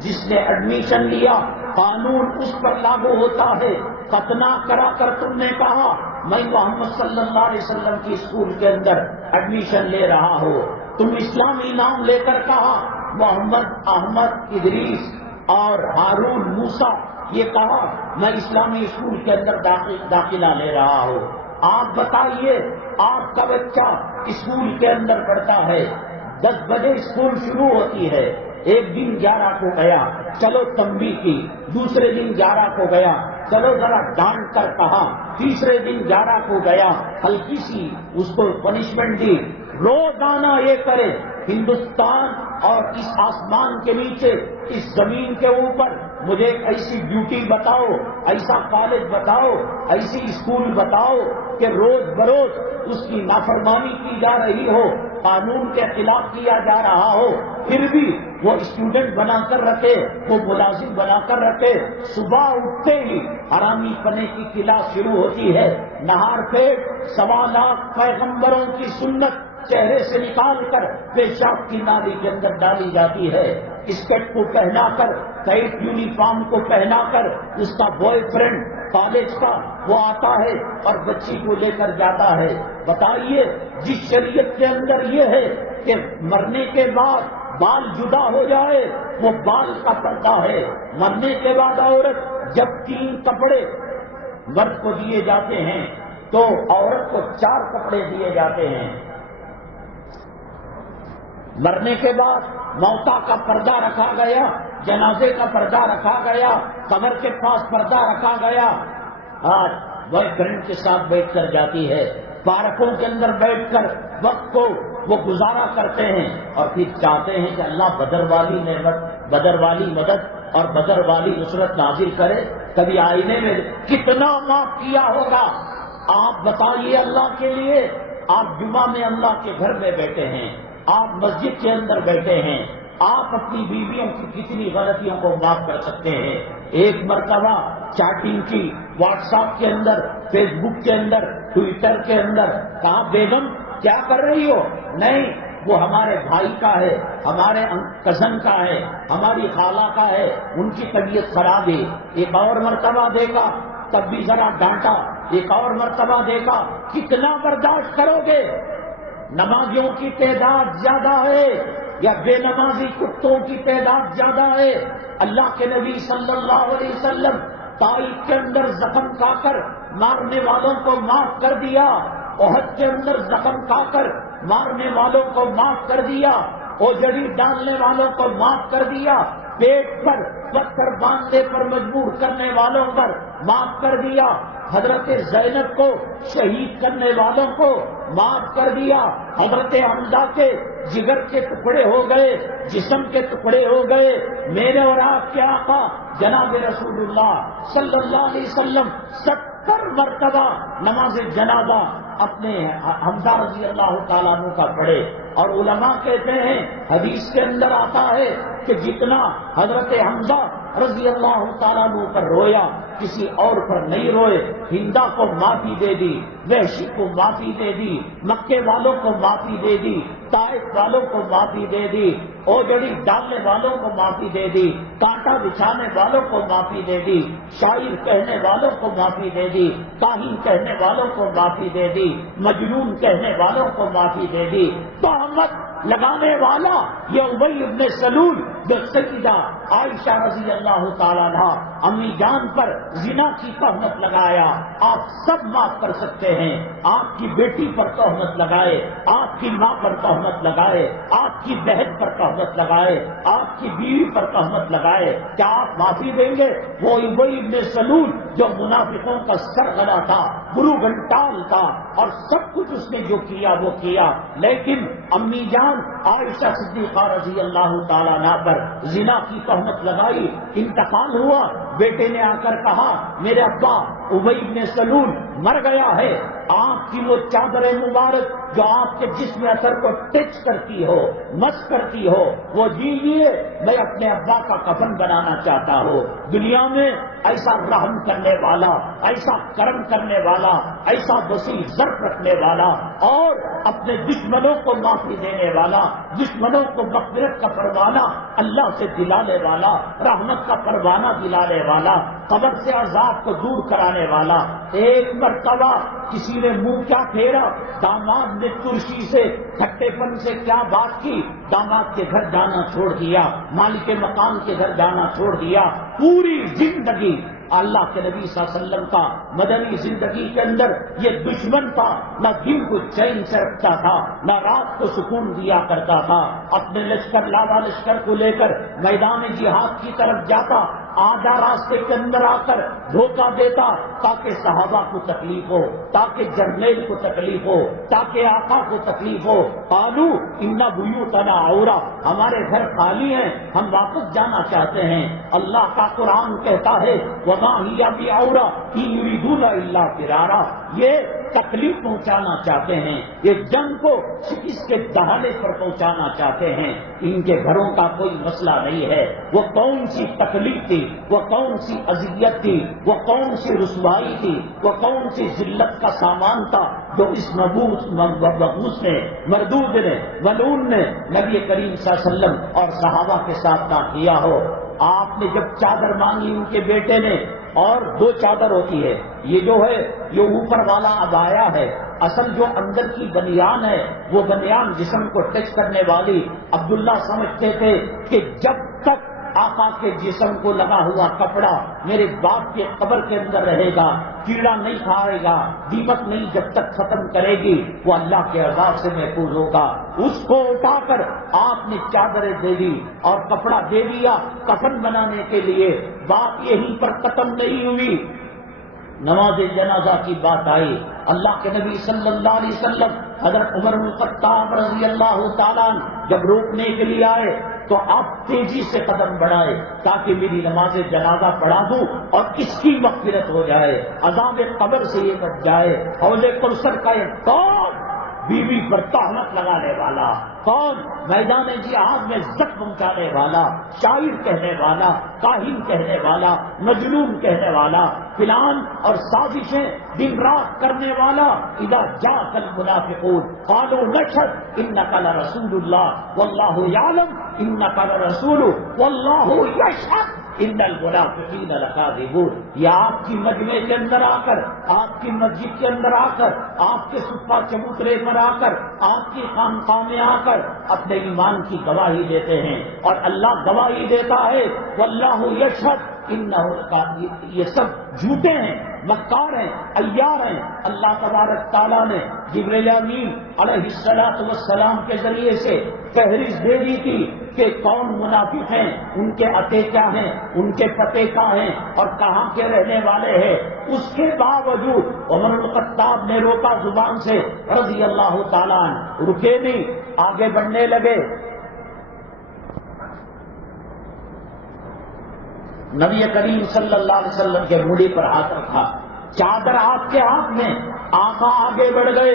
جس نے ایڈمیشن لیا قانون اس پر لاگو ہوتا ہے۔ ختنہ کرا کر تم نے کہا میں محمد صلی اللہ علیہ وسلم کی اسکول کے اندر ایڈمیشن لے رہا ہوں، تم اسلامی نام لے کر کہا محمد احمد ادریس اور ہارون موسیٰ، یہ کہا میں اسلامی اسکول کے اندر داخلہ لے رہا ہوں۔ آپ بتائیے آپ کا بچہ اسکول کے اندر پڑھتا ہے، 10 بجے اسکول شروع ہوتی ہے، ایک دن 11 کو گیا، چلو تنبیہ کی، دوسرے دن 11 کو گیا، چلو ذرا ڈانٹ کر کہا، تیسرے دن 11 کو گیا، ہلکی سی اس کو پنشمنٹ دی، روزانہ یہ کرے۔ ہندوستان اور اس آسمان کے نیچے اس زمین کے اوپر مجھے ایک ایسی ڈیوٹی بتاؤ، ایسا کالج بتاؤ، ایسی اسکول بتاؤ کہ روز بروز اس کی نافرمانی کی جا رہی ہو، قانون کے خلاف کیا جا رہا ہو، پھر بھی وہ اسٹوڈنٹ بنا کر رکھے، وہ ملازم بنا کر رکھے، صبح اٹھتے ہی حرامی پنے کی کلاس شروع ہوتی ہے، نہار پیٹ 1.25 لاکھ پیغمبروں کی سنت چہرے سے نکال کر پیشاب کی نالی کے اندر ڈالی جاتی ہے، اسکرٹ کو پہنا کر، ٹائٹ یونیفارم کو پہنا کر اس کا بوائے فرینڈ کالج کا وہ آتا ہے اور بچی کو لے کر جاتا ہے۔ بتائیے جس شریعت کے اندر یہ ہے کہ مرنے کے بعد بال جدا ہو جائے وہ بال کا پردہ ہے. مرنے کے بعد عورت جب 3 کپڑے مرد کو دیے جاتے ہیں تو عورت کو 4 کپڑے دیے جاتے ہیں. مرنے کے بعد موتا کا پردہ رکھا گیا, جنازے کا پردہ رکھا گیا, قبر کے پاس پردہ رکھا گیا. آج بوائے فرینڈ کے ساتھ بیٹھ کر جاتی ہے, پارکوں کے اندر بیٹھ کر وقت کو وہ گزارا کرتے ہیں اور پھر چاہتے ہیں کہ اللہ بدر والی نعمت, بدر والی مدد اور بدر والی نصرت نازل کرے. کبھی آئینے میں کتنا معاف کیا ہوگا آپ بتائیے اللہ کے لیے. آپ جمعہ میں اللہ کے گھر میں بیٹھے ہیں, آپ مسجد کے اندر بیٹھے ہیں, آپ اپنی بیویوں کی کتنی غلطیوں کو معاف کر سکتے ہیں. ایک مرتبہ چیٹنگ کی واٹس ایپ کے اندر, فیس بک کے اندر, ٹویٹر کے اندر, کہاں بیگم کیا کر رہی ہو؟ نہیں, وہ ہمارے بھائی کا ہے, ہمارے کزن کا ہے, ہماری خالہ کا ہے, ان کی طبیعت خراب ہے. ایک اور مرتبہ دیکھا تب بھی ذرا ڈانٹا, ایک اور مرتبہ دیکھا. کتنا برداشت کرو گے؟ نمازیوں کی تعداد زیادہ ہے یا بے نمازی کتوں کی تعداد زیادہ ہے؟ اللہ کے نبی صلی اللہ علیہ وسلم طائف کے اندر زخم کھا کر مارنے والوں کو معاف کر دیا, احد کے اندر زخم کھا کر مارنے والوں کو معاف کر دیا, اوجڑی ڈالنے والوں کو معاف کر دیا, پیٹ پر پتھر باندھنے پر مجبور کرنے والوں پر معاف کر دیا, حضرت زینب کو شہید کرنے والوں کو معاف کر دیا, حضرت حمزہ کے جگر کے ٹکڑے ہو گئے, جسم کے ٹکڑے ہو گئے. میرے اور آپ کے آقا جناب رسول اللہ صلی اللہ علیہ وسلم 70 مرتبہ نماز جنازہ اپنے حمزہ رضی اللہ تعالیٰ عنہ کا پڑھے. اور علماء کہتے ہیں, حدیث کے اندر آتا ہے کہ جتنا حضرت حمزہ رضی اللہ تعالیٰ عنہ پر رویا کسی اور پر نہیں روئے. ہندا کو معافی دے دی, وحشی کو معافی دے دی, مکے والوں کو معافی دے دی, طائف والوں کو معافی دے دی, اوجڑی ڈالنے والوں کو معافی دے دی, کانٹا بچھانے والوں کو معافی دے دی, شاعر کہنے والوں کو معافی دے دی, کاہن کہنے والوں کو معافی دے دی, مجنون کہنے والوں کو معافی دے دی. تہمت لگانے والا یہ ابی ابن سلول جو سیدہ عائشہ رضی اللہ تعالیٰ عنہ امی جان پر زنا کی تہمت لگایا, آپ سب معاف کر سکتے ہیں. آپ کی بیٹی پر تہمت لگائے, آپ کی ماں پر تہمت لگائے, آپ کی بہن پر تہمت لگائے, آپ کی بیوی پر تہمت لگائے, کیا آپ معافی دیں گے؟ وہ ابی ابن سلول جو منافقوں کا سرغنہ تھا, گرو گھنٹال تھا, اور سب کچھ اس نے جو کیا وہ کیا, لیکن امی جان عائشہ صدیقہ رضی اللہ تعالیٰ عنہ پر زنا کی تہمت لگائی. انتقال ہوا, بیٹے نے آ کر کہا میرے ابا ابی ابن سلول مر گیا ہے. آپ کی وہ چادر مبارک جو آپ کے جسم اثر کو ٹچ کرتی ہو, مس کرتی ہو, وہ دیجیے, میں اپنے ابا کا کفن بنانا چاہتا ہوں. دنیا میں ایسا رحم کرنے والا, ایسا کرم کرنے والا, ایسا وسیع ظرف رکھنے والا اور اپنے دشمنوں کو معافی دینے والا, دشمنوں کو مغفرت کا پروانہ اللہ سے دلانے والا, رحمت کا پروانہ دلانے والا, قبر سے عذاب کو دور کرانے والا. ایک مرتبہ کسی نے منہ کیا پھیرا, داماد نے ترشی سے کھٹے پن سے کیا بات کی, داماد کے گھر جانا چھوڑ دیا, مالک مقام کے گھر جانا چھوڑ دیا. پوری زندگی اللہ کے نبی صلی اللہ علیہ وسلم کا مدنی زندگی کے اندر یہ دشمن تھا, نہ دن کو چین سے رکھتا تھا, نہ رات کو سکون دیا کرتا تھا. اپنے لشکر لاوا لشکر کو لے کر میدان جہاد کی طرف جاتا, آدھا راستے کے اندر آ کر دھوکہ دیتا تاکہ صحابہ کو تکلیف ہو, تاکہ جرنیل کو تکلیف ہو, تاکہ آقا کو تکلیف ہو. قالو ان بیوتنا عورہ, ہمارے گھر خالی ہیں, ہم واپس جانا چاہتے ہیں. اللہ کا قرآن کہتا ہے وما ہی بعورہ ان یریدون الا فرارا, یہ تکلیف پہنچانا چاہتے ہیں, یہ جنگ کو شکست کے دہانے پر پہنچانا چاہتے ہیں. ان کے گھروں کا کوئی مسئلہ نہیں ہے. وہ کون سی تکلیف تھی, وہ کون سی اذیت تھی, وہ کون سی رسوائی تھی, وہ کون سی ذلت کا سامان تھا جو اس مبعوث نے, مردود نے, ملعون نے نبی کریم صلی اللہ علیہ وسلم اور صحابہ کے ساتھ نہ کیا ہو. آپ نے جب چادر مانگی ان کے بیٹے نے اور 2 چادر ہوتی ہے. یہ جو ہے یہ اوپر والا عبایا ہے. اصل جو اندر کی بنیان ہے وہ بنیان جسم کو ٹچ کرنے والی. عبداللہ سمجھتے تھے کہ جب تک آقا کے جسم کو لگا ہوا کپڑا میرے باپ کے قبر کے اندر رہے گا، کیڑا نہیں کھائے گا، دیمک نہیں جب تک ختم کرے گی، وہ اللہ کے عذاب سے محفوظ ہوگا. اس کو اٹھا کر آپ نے چادریں دے دی اور کپڑا دے دیا کفن بنانے کے لیے. بات یہیں پر ختم نہیں ہوئی. نماز جنازہ کی بات آئی. اللہ کے نبی صلی اللہ علیہ وسلم حضرت عمر بن الخطاب رضی اللہ تعالیٰ جب روکنے کے لیے آئے تو آپ تیزی سے قدم بڑھائے تاکہ میری نماز جنازہ پڑھا دوں اور اس کی مغفرت ہو جائے، عذاب قبر سے یہ بچ جائے. حوض کوثر کا یہ کون بی بی پر تہمت لگانے والا، کون میدان جہاد میں زخم پہنچانے والا، شاعر کہنے والا، کاہن کہنے والا، مجنون کہنے والا، پلان اور سازشیں دن رات کرنے والا. اذا جاءك المنافقون قالوا نشهد انك لرسول الله والله يعلم انك لرسول والله يشهد ان المنافقین لکاذبون. یہ آپ کی مجمع کے اندر آ کر، آپ کی مسجد کے اندر آ کر، آپ کے صفہ چبوترے پر آ کر، آپ کی خانقاہ میں آ کر اپنے ایمان کی گواہی دیتے ہیں اور اللہ گواہی دیتا ہے واللہ یشہد یہ سب جھوٹے ہیں، مکار ہیں، عیار ہیں. اللہ تبارک تعالیٰ نے جبریل امین علیہ السلام کے ذریعے سے فہرست دے دی تھی کہ کون منافق ہیں، ان کے عطے کیا ہیں، ان کے پتے کیا ہیں اور کہاں کے رہنے والے ہیں. اس کے باوجود عمر بن الخطاب نے روکا زبان سے رضی اللہ تعالیٰ عنہ، رکے نہیں، آگے بڑھنے لگے. نبی کریم صلی اللہ علیہ وسلم کے موڈی پر ہاتھ رکھا، چادر آپ کے ہاتھ میں، آقا آگے بڑھ گئے.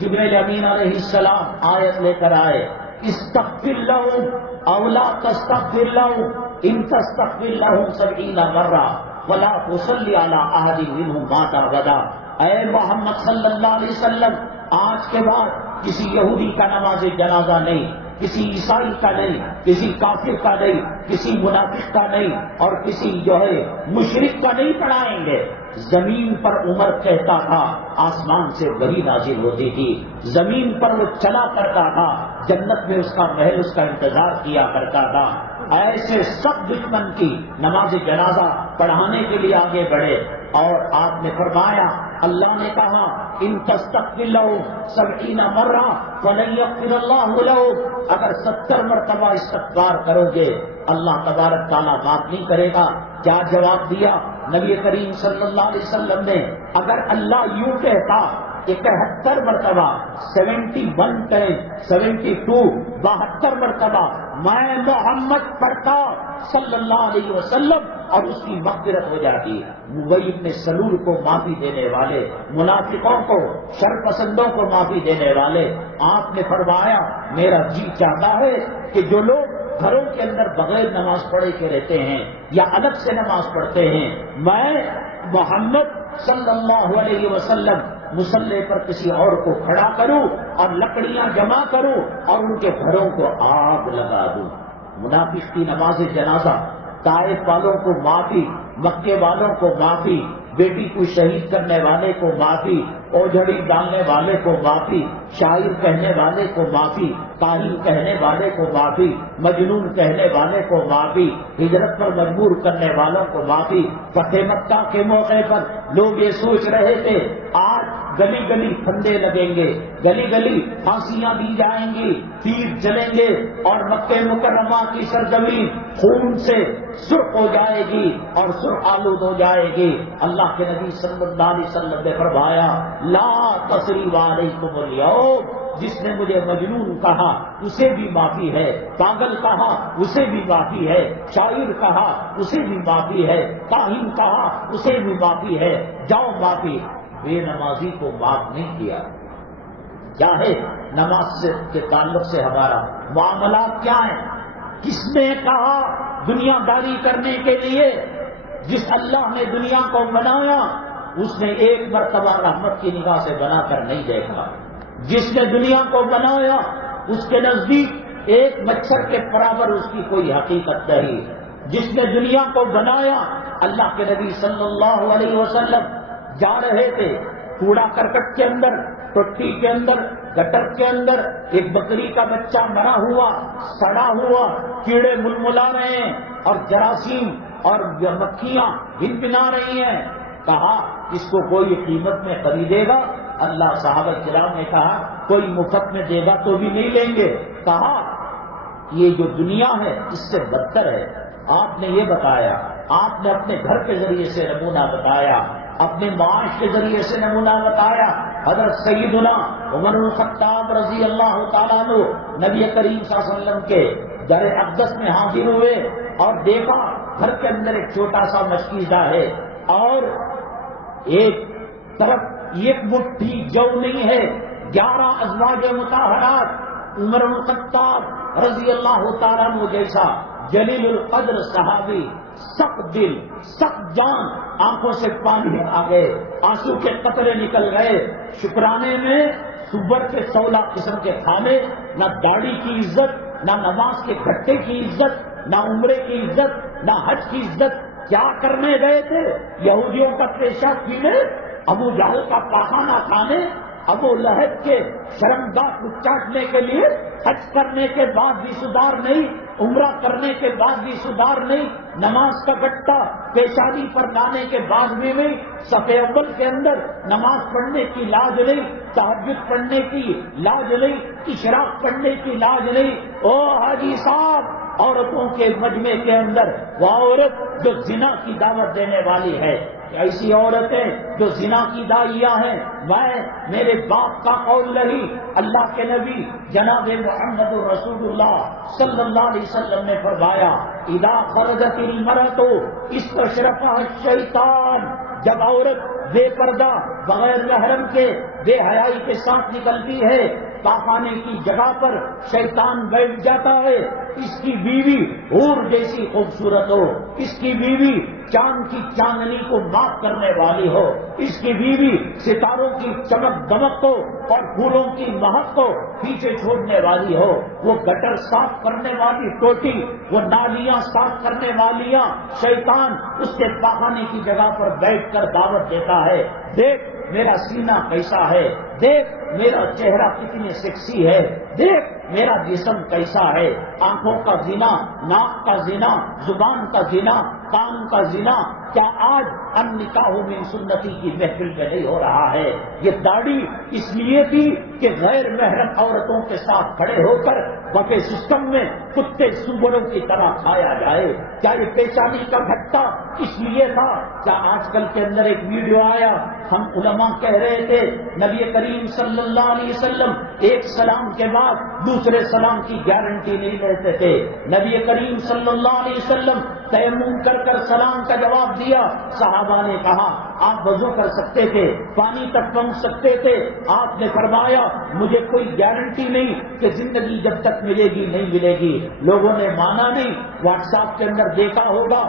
جبریل امین علیہ السلام آیت لے کر آئے، استغفر لہم او لا تستغفر لہم ان تستغفر لہم 70 مرہ ولا تصلی علی احد منہم مات ابدا. اے محمد صلی اللہ علیہ وسلم، آج کے بعد کسی یہودی کا نماز جنازہ نہیں، کسی عیسائی کا نہیں، کسی کافر کا نہیں، کسی منافق کا نہیں اور کسی جو ہے مشرک کا نہیں پڑھائیں گے. زمین پر عمر کہتا تھا، آسمان سے وحی نازل ہوتی تھی. زمین پر وہ چلا کرتا تھا، جنت میں اس کا محل اس کا انتظار کیا کرتا تھا. ایسے سب دشمن کی نماز جنازہ پڑھانے کے لیے آگے بڑھے اور آپ نے فرمایا، اللہ نے کہا ان تستغفر لہم 70 مرہ فلن یغفر اللہ لہم. اگر 70 مرتبہ استغفار کرو گے اللہ تبارک تعالیٰ معاف نہیں کرے گا. کیا جواب دیا نبی کریم صلی اللہ علیہ وسلم نے؟ اگر اللہ یوں کہتا 71 مرتبہ 71 کہیں 72 72 مرتبہ میں محمد پڑھتا صلی اللہ علیہ وسلم اور اس کی مغفرت ہو جاتی. ابی بن سلول کو معافی دینے والے، منافقوں کو، شر پسندوں کو معافی دینے والے. آپ نے فرمایا میرا جی چاہتا ہے کہ جو لوگ گھروں کے اندر بغیر نماز پڑھے کے رہتے ہیں یا الگ سے نماز پڑھتے ہیں، میں محمد صلی اللہ علیہ وسلم مصلی پر کسی اور کو کھڑا کروں اور لکڑیاں جمع کروں اور ان کے گھروں کو آگ لگا دوں. منافق کی نماز جنازہ، طائف والوں کو معافی، مکے والوں کو معافی، بیٹی کو شہید کرنے والے کو معافی، اوجھڑی ڈالنے والے کو معافی، شاعر کہنے والے کو معافی، کاہن کہنے والے کو معافی، مجنون کہنے والے کو معافی، ہجرت پر مجبور کرنے والوں کو معافی. فتح مکہ کے موقع پر لوگ یہ سوچ رہے تھے آج گلی گلی پھندے لگیں گے، گلی گلی پھانسیاں دی جائیں گی، تیر جلیں گے اور مکہ مکرمہ کی سرزمین خون سے سرخ ہو جائے گی اور سرخ آلود ہو جائے گی. اللہ کے نبی صلی اللہ علیہ وسلم نے فرمایا لا تثریب علیکم اليوم. جس نے مجھے مجنون کہا اسے بھی معافی ہے، پاگل کہا اسے بھی معافی ہے، شاعر کہا اسے بھی معافی ہے، کاہن کہا اسے بھی معافی ہے. جاؤ معافی. بے نمازی کو معاف نہیں کیا. کیا ہے نماز سے کے تعلق سے ہمارا معاملات کیا ہیں؟ کس نے کہا دنیا داری کرنے کے لیے؟ جس اللہ نے دنیا کو بنایا اس نے ایک مرتبہ رحمت کی نگاہ سے بنا کر نہیں دیکھا. جس نے دنیا کو بنایا اس کے نزدیک ایک مچھر کے برابر اس کی کوئی حقیقت نہیں. جس نے دنیا کو بنایا اللہ کے نبی صلی اللہ علیہ وسلم جا رہے تھے، کوڑا کرکٹ کے اندر، ٹٹی کے اندر، گٹر کے اندر ایک بکری کا بچہ مرا ہوا، سڑا ہوا، کیڑے ململا رہے ہیں اور جراثیم اور مکھیاں بھنبھنا رہی ہیں۔ کہا اس کو کوئی قیمت میں خریدے گا؟ اللہ صحابہ کرام نے کہا کوئی مفت میں دے گا تو بھی نہیں لیں گے۔ کہا یہ جو دنیا ہے اس سے بدتر ہے۔ آپ نے یہ بتایا، آپ نے اپنے گھر کے ذریعے سے نمونہ بتایا، اپنے معاش کے ذریعے سے نمونہ بتایا۔ حضرت سیدنا عمر بن الخطاب رضی اللہ تعالیٰ عنہ نبی کریم صلی اللہ علیہ وسلم کے در اقدس میں حاضر ہوئے اور دیکھا گھر کے اندر ایک چھوٹا سا مشکیزہ ہے اور ایک طرف ایک مٹھی جو نہیں ہے، 11 ازواج مطہرات۔ عمر بن الخطاب رضی اللہ تعالیٰ عنہ جیسا جلیل القدر صحابی، سخت دل، سخت جان، آنکھوں سے پانی آ گئے، آنسو کے قطرے نکل گئے۔ شکرانے میں سور کے 16 قسم کے کھانے، نہ داڑھی کی عزت، نہ نماز کے گھٹے کی عزت، نہ عمرے کی عزت، نہ حج کی عزت۔ کیا کرنے گئے تھے؟ یہودیوں کا پیشاب پینے، ابو جہل کا پاخانہ کھانے، ابو لہب کے شرمگاہ کو چاٹنے کے لیے۔ حج کرنے کے بعد بھی سدھار نہیں، عمرہ کرنے کے بعد بھی سدھار نہیں، نماز کا گٹا پیشانی پر لانے کے بعد بھی نہیں، صف اول کے اندر نماز پڑھنے کی لاج نہیں، تہجد پڑھنے کی لاج نہیں، اشراق پڑھنے کی لاج نہیں۔ او حاجی صاحب، عورتوں کے مجمع کے اندر وہ عورت جو زنا کی دعوت دینے والی ہے، ایسی عورتیں جو زنا کی داعیہ ہیں، میرے باپ کا قول نہیں، اللہ کے نبی جناب محمد رسول اللہ صلی اللہ علیہ وسلم نے فرمایا اذا خرجت المرأة استشرفها الشیطان، جب عورت بے پردہ بغیر محرم کے بے حیائی کے ساتھ نکلتی ہے، پاخانے کی جگہ پر شیطان بیٹھ جاتا ہے۔ اس کی بیوی حور جیسی خوبصورت ہو، اس کی بیوی چاند کی چاندنی کو معاف کرنے والی ہو، اس کی بیوی ستاروں کی چمک دمک ہو اور پھولوں کی مہک کو پیچھے چھوڑنے والی ہو، وہ گٹر صاف کرنے والی ٹوٹی، وہ نالیاں صاف کرنے والیاں، شیطان اس کے پاخانے کی جگہ پر بیٹھ کر دعوت دیتا ہے، دیکھ میرا سینہ کیسا ہے، دیکھ میرا چہرہ کتنی سیکسی ہے، دیکھ میرا جسم کیسا ہے۔ آنکھوں کا زنا، ناک کا زنا، زبان کا زنا، کان کا زنا۔ کیا آج النکاح من سنتی کی محفل میں نہیں ہو رہا ہے؟ یہ داڑھی اس لیے تھی کہ غیر محرم عورتوں کے ساتھ کھڑے ہو کر بفے سسٹم میں کتے سوروں کی طرح کھایا جائے۔ کیا یہ پیشانی کا گھٹا اس لیے تھا؟ کیا آج کل کے اندر ایک ویڈیو آیا، ہم علماء کہہ رہے تھے نبی کریم صلی اللہ علیہ وسلم ایک سلام کے بعد دوسرے سلام کی گارنٹی نہیں لیتے تھے۔ نبی کریم صلی اللہ علیہ وسلم تیمم کر کر سلام کا جواب دیا۔ صحابہ نے کہا آپ وضو کر سکتے تھے، پانی تک پہنچ سکتے تھے، آپ نے فرمایا مجھے کوئی گارنٹی نہیں کہ زندگی جب تک ملے گی نہیں ملے گی۔ لوگوں نے مانا نہیں۔ واٹس ایپ کے اندر دیکھا ہوگا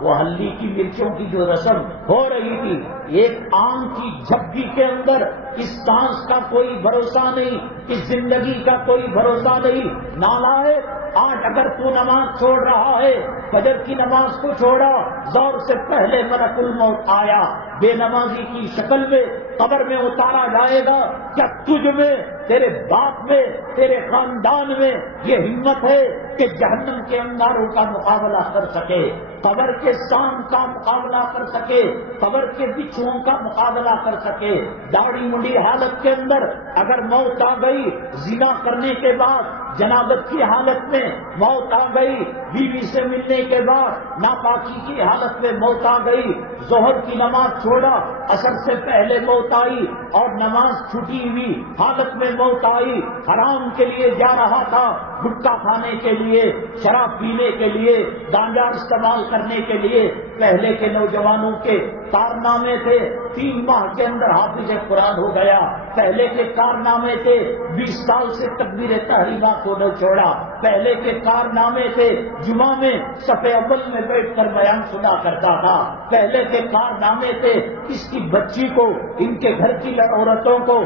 وہ ہلدی کی مرچوں کی جو رسم ہو رہی تھی، ایک آم کی جھپکی کے اندر اس سانس کا کوئی بھروسہ نہیں، اس زندگی کا کوئی بھروسہ نہیں۔ نالائق، آج اگر تو نماز چھوڑ رہا ہے، فجر کی نماز کو چھوڑا، زور سے پہلے ملک الموت آیا، بے نمازی کی شکل میں قبر میں اتارا جائے گا، کیا تجھ میں، تیرے باپ میں، تیرے خاندان میں یہ ہمت ہے کہ جہنم کے انگاروں کا مقابلہ کر سکے، قبر کے سام کا مقابلہ کر سکے، قبر کے بچھوؤں کا مقابلہ کر سکے؟ داڑھی منڈی حالت کے اندر اگر موت آ گئی، زنا کرنے کے بعد جنابت کی حالت میں موت آ گئی، بیوی سے ملنے کے بعد ناپاکی کی حالت میں موت آ گئی، ظہر کی نماز چھوڑا، عصر سے پہلے موت آئی اور نماز چھٹی ہوئی حالت میں موت آئی، حرام کے لیے جا رہا تھا، گٹکا کھانے کے لیے، شراب پینے کے لیے، گانجا استعمال کرنے کے لیے۔ پہلے کے نوجوانوں کے کارنامے تھے 3 ماہ کے اندر حافظ قرآن ہو گیا، پہلے کے کارنامے تھے 20 سال سے تکبیر تحریمہ کو نہ چھوڑا، پہلے کے کارنامے تھے جمعہ میں صف اول میں بیٹھ کر بیان سنا کرتا تھا، پہلے کے کارنامے تھے اس کی بچی کو، ان کے گھر کی عورتوں کو،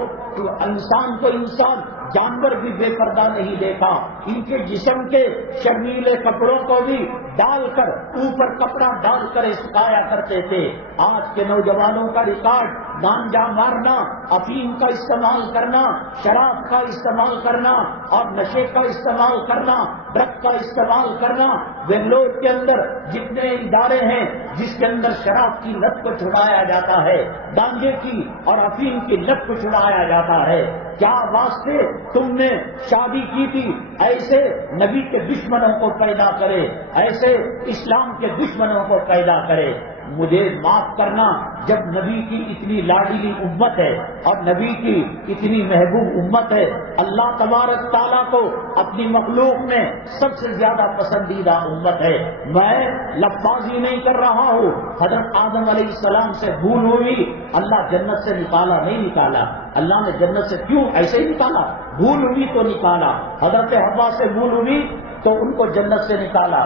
انسان کو انسان، جانور بھی بے پردہ نہیں دیکھا، ان کے جسم کے شرمیلے کپڑوں کو بھی ڈال کر اوپر کپڑا ڈال کر سکھایا کرتے تھے. آج کے نوجوانوں کا ریکارڈ گانجا مارنا، افیم کا استعمال کرنا، شراب کا استعمال کرنا اور نشے کا استعمال کرنا، ڈرگ کا استعمال کرنا. بنگلور کے اندر جتنے ادارے ہیں جس کے اندر شراب کی لت کو چھڑایا جاتا ہے، گانجے کی اور افیم کی لت کو چھڑایا جاتا ہے. کیا واسطے تم نے شادی کی تھی؟ ایسے نبی کے دشمنوں کو پیدا کرے، ایسے اسلام کے دشمنوں کو پیدا کرے. مجھے معاف کرنا، جب نبی کی اتنی لاڈلی امت ہے اور نبی کی اتنی محبوب امت ہے، اللہ تبارک تعالیٰ کو اپنی مخلوق میں سب سے زیادہ پسندیدہ امت ہے. میں لفظی نہیں کر رہا ہوں. حضرت آدم علیہ السلام سے بھول ہوئی، اللہ جنت سے نکالا نہیں نکالا. اللہ نے جنت سے کیوں ایسے ہی نکالا؟ بھول ہوئی تو نکالا. حضرت حوا سے بھول ہوئی تو ان کو جنت سے نکالا.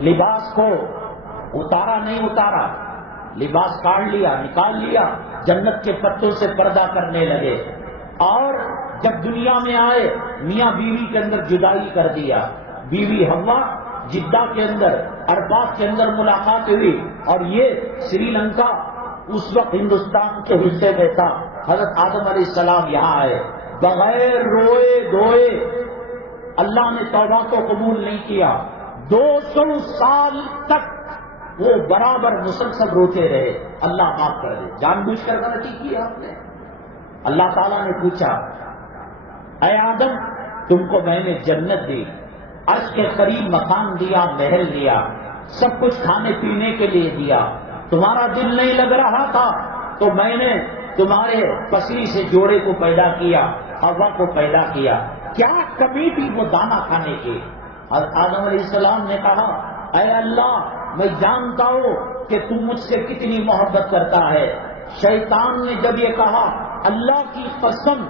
لباس کو اتارا نہیں اتارا، لباس کاٹ لیا، نکال لیا، جنت کے پتوں سے پردہ کرنے لگے. اور جب دنیا میں آئے میاں بیوی کے اندر جدائی کر دیا. بیوی حوا جدہ کے اندر عربات کے اندر ملاقات ہوئی اور یہ سری لنکا اس وقت ہندوستان کے حصے میں تھا. حضرت آدم علیہ السلام یہاں آئے بغیر روئے دھوئے. اللہ نے توبہ کو قبول نہیں کیا. 200 سال تک وہ برابر مسلسل روتے رہے. اللہ معاف کر دے، جان بوجھ کر غلطی کی آپ نے. اللہ تعالیٰ نے پوچھا، اے آدم تم کو میں نے جنت دی، عرش کے قریب مکان دیا، محل دیا، سب کچھ کھانے پینے کے لیے دیا. تمہارا دل نہیں لگ رہا تھا تو میں نے تمہارے پسلی سے جوڑے کو پیدا کیا، حوا کو پیدا کیا. کیا کمی تھی وہ دانا کھانے کی؟ آدم علیہ السلام نے کہا، اے اللہ میں جانتا ہوں کہ تم مجھ سے کتنی محبت کرتا ہے. شیطان نے جب یہ کہا، اللہ کی قسم،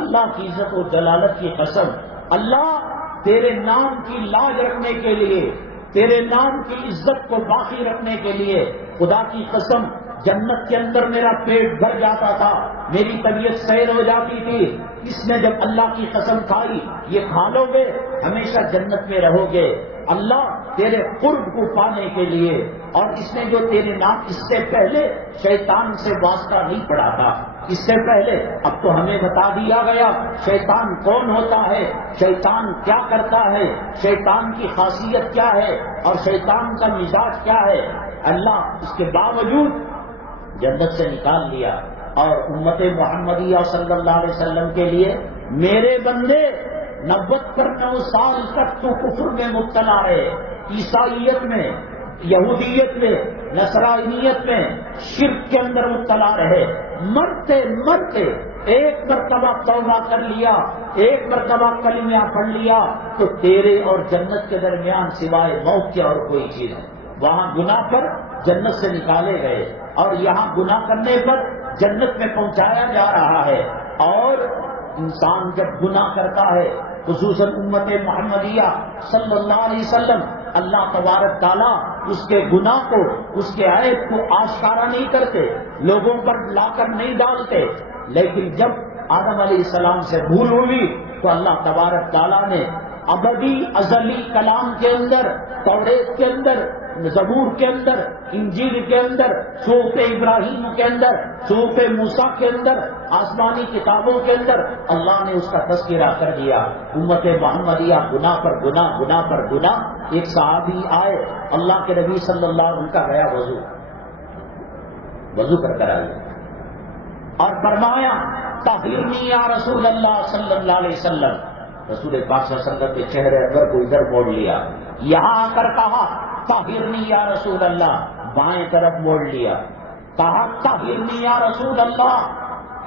اللہ کی عزت و جلالت کی قسم، اللہ تیرے نام کی لاج رکھنے کے لیے، تیرے نام کی عزت کو باقی رکھنے کے لیے، خدا کی قسم جنت کے اندر میرا پیٹ بھر جاتا تھا، میری طبیعت سیر ہو جاتی تھی. اس نے جب اللہ کی قسم کھائی، یہ کھا لو گے ہمیشہ جنت میں رہو گے، اللہ تیرے قرب کو پانے کے لیے. اور اس نے جو تیرے نام، اس سے پہلے شیطان سے واسطہ نہیں پڑا تھا. اس سے پہلے اب تو ہمیں بتا دیا گیا شیطان کون ہوتا ہے، شیطان کیا کرتا ہے، شیطان کی خاصیت کیا ہے اور شیطان کا مزاج کیا ہے. اللہ اس کے باوجود جنت سے نکال لیا. اور امت محمدیہ صلی اللہ علیہ وسلم کے لیے، میرے بندے 90 سال تک تو کفر میں مبتلا رہے، عیسائیت میں، یہودیت میں، نصرانیت میں، شرک کے اندر مبتلا رہے. مرتے مرتے ایک مرتبہ توبہ کر لیا، ایک مرتبہ کلمہ پڑھ لیا تو تیرے اور جنت کے درمیان سوائے موت کے اور کوئی چیز ہے. وہاں گناہ پر جنت سے نکالے گئے اور یہاں گناہ کرنے پر جنت میں پہنچایا جا رہا ہے. اور انسان جب گناہ کرتا ہے، خصوصاً امت محمدیہ صلی اللہ علیہ وسلم، اللہ تبارک تعالیٰ اس کے گناہ کو، اس کے عیب کو آشکارا نہیں کرتے، لوگوں پر لا کر نہیں ڈالتے. لیکن جب آدم علیہ السلام سے بھول ہوئی تو اللہ تبارک تعالیٰ نے ابدی ازلی کلام کے اندر، توریت کے اندر، زبور کے اندر، انجیل کے اندر، صحف ابراہیم کے اندر، صحف موسیٰ کے اندر، آسمانی کتابوں کے اندر اللہ نے اس کا تذکرہ کر دیا. امت محمدیہ گناہ پر گناہ، گناہ پر گناہ. ایک صحابی آئے، اللہ کے نبی صلی اللہ علیہ وسلم کا گیا وضو کر آئے اور فرمایا، طہرنی یا رسول اللہ صلی اللہ علیہ وسلم. رسول پاک صلی اللہ علیہ وسلم کے چہرے اندر کو ادھر موڑ لیا، یہاں آ کر کہا طہرنی یا رسول اللہ، بائیں طرف موڑ لیا، کہا طہرنی یا رسول اللہ،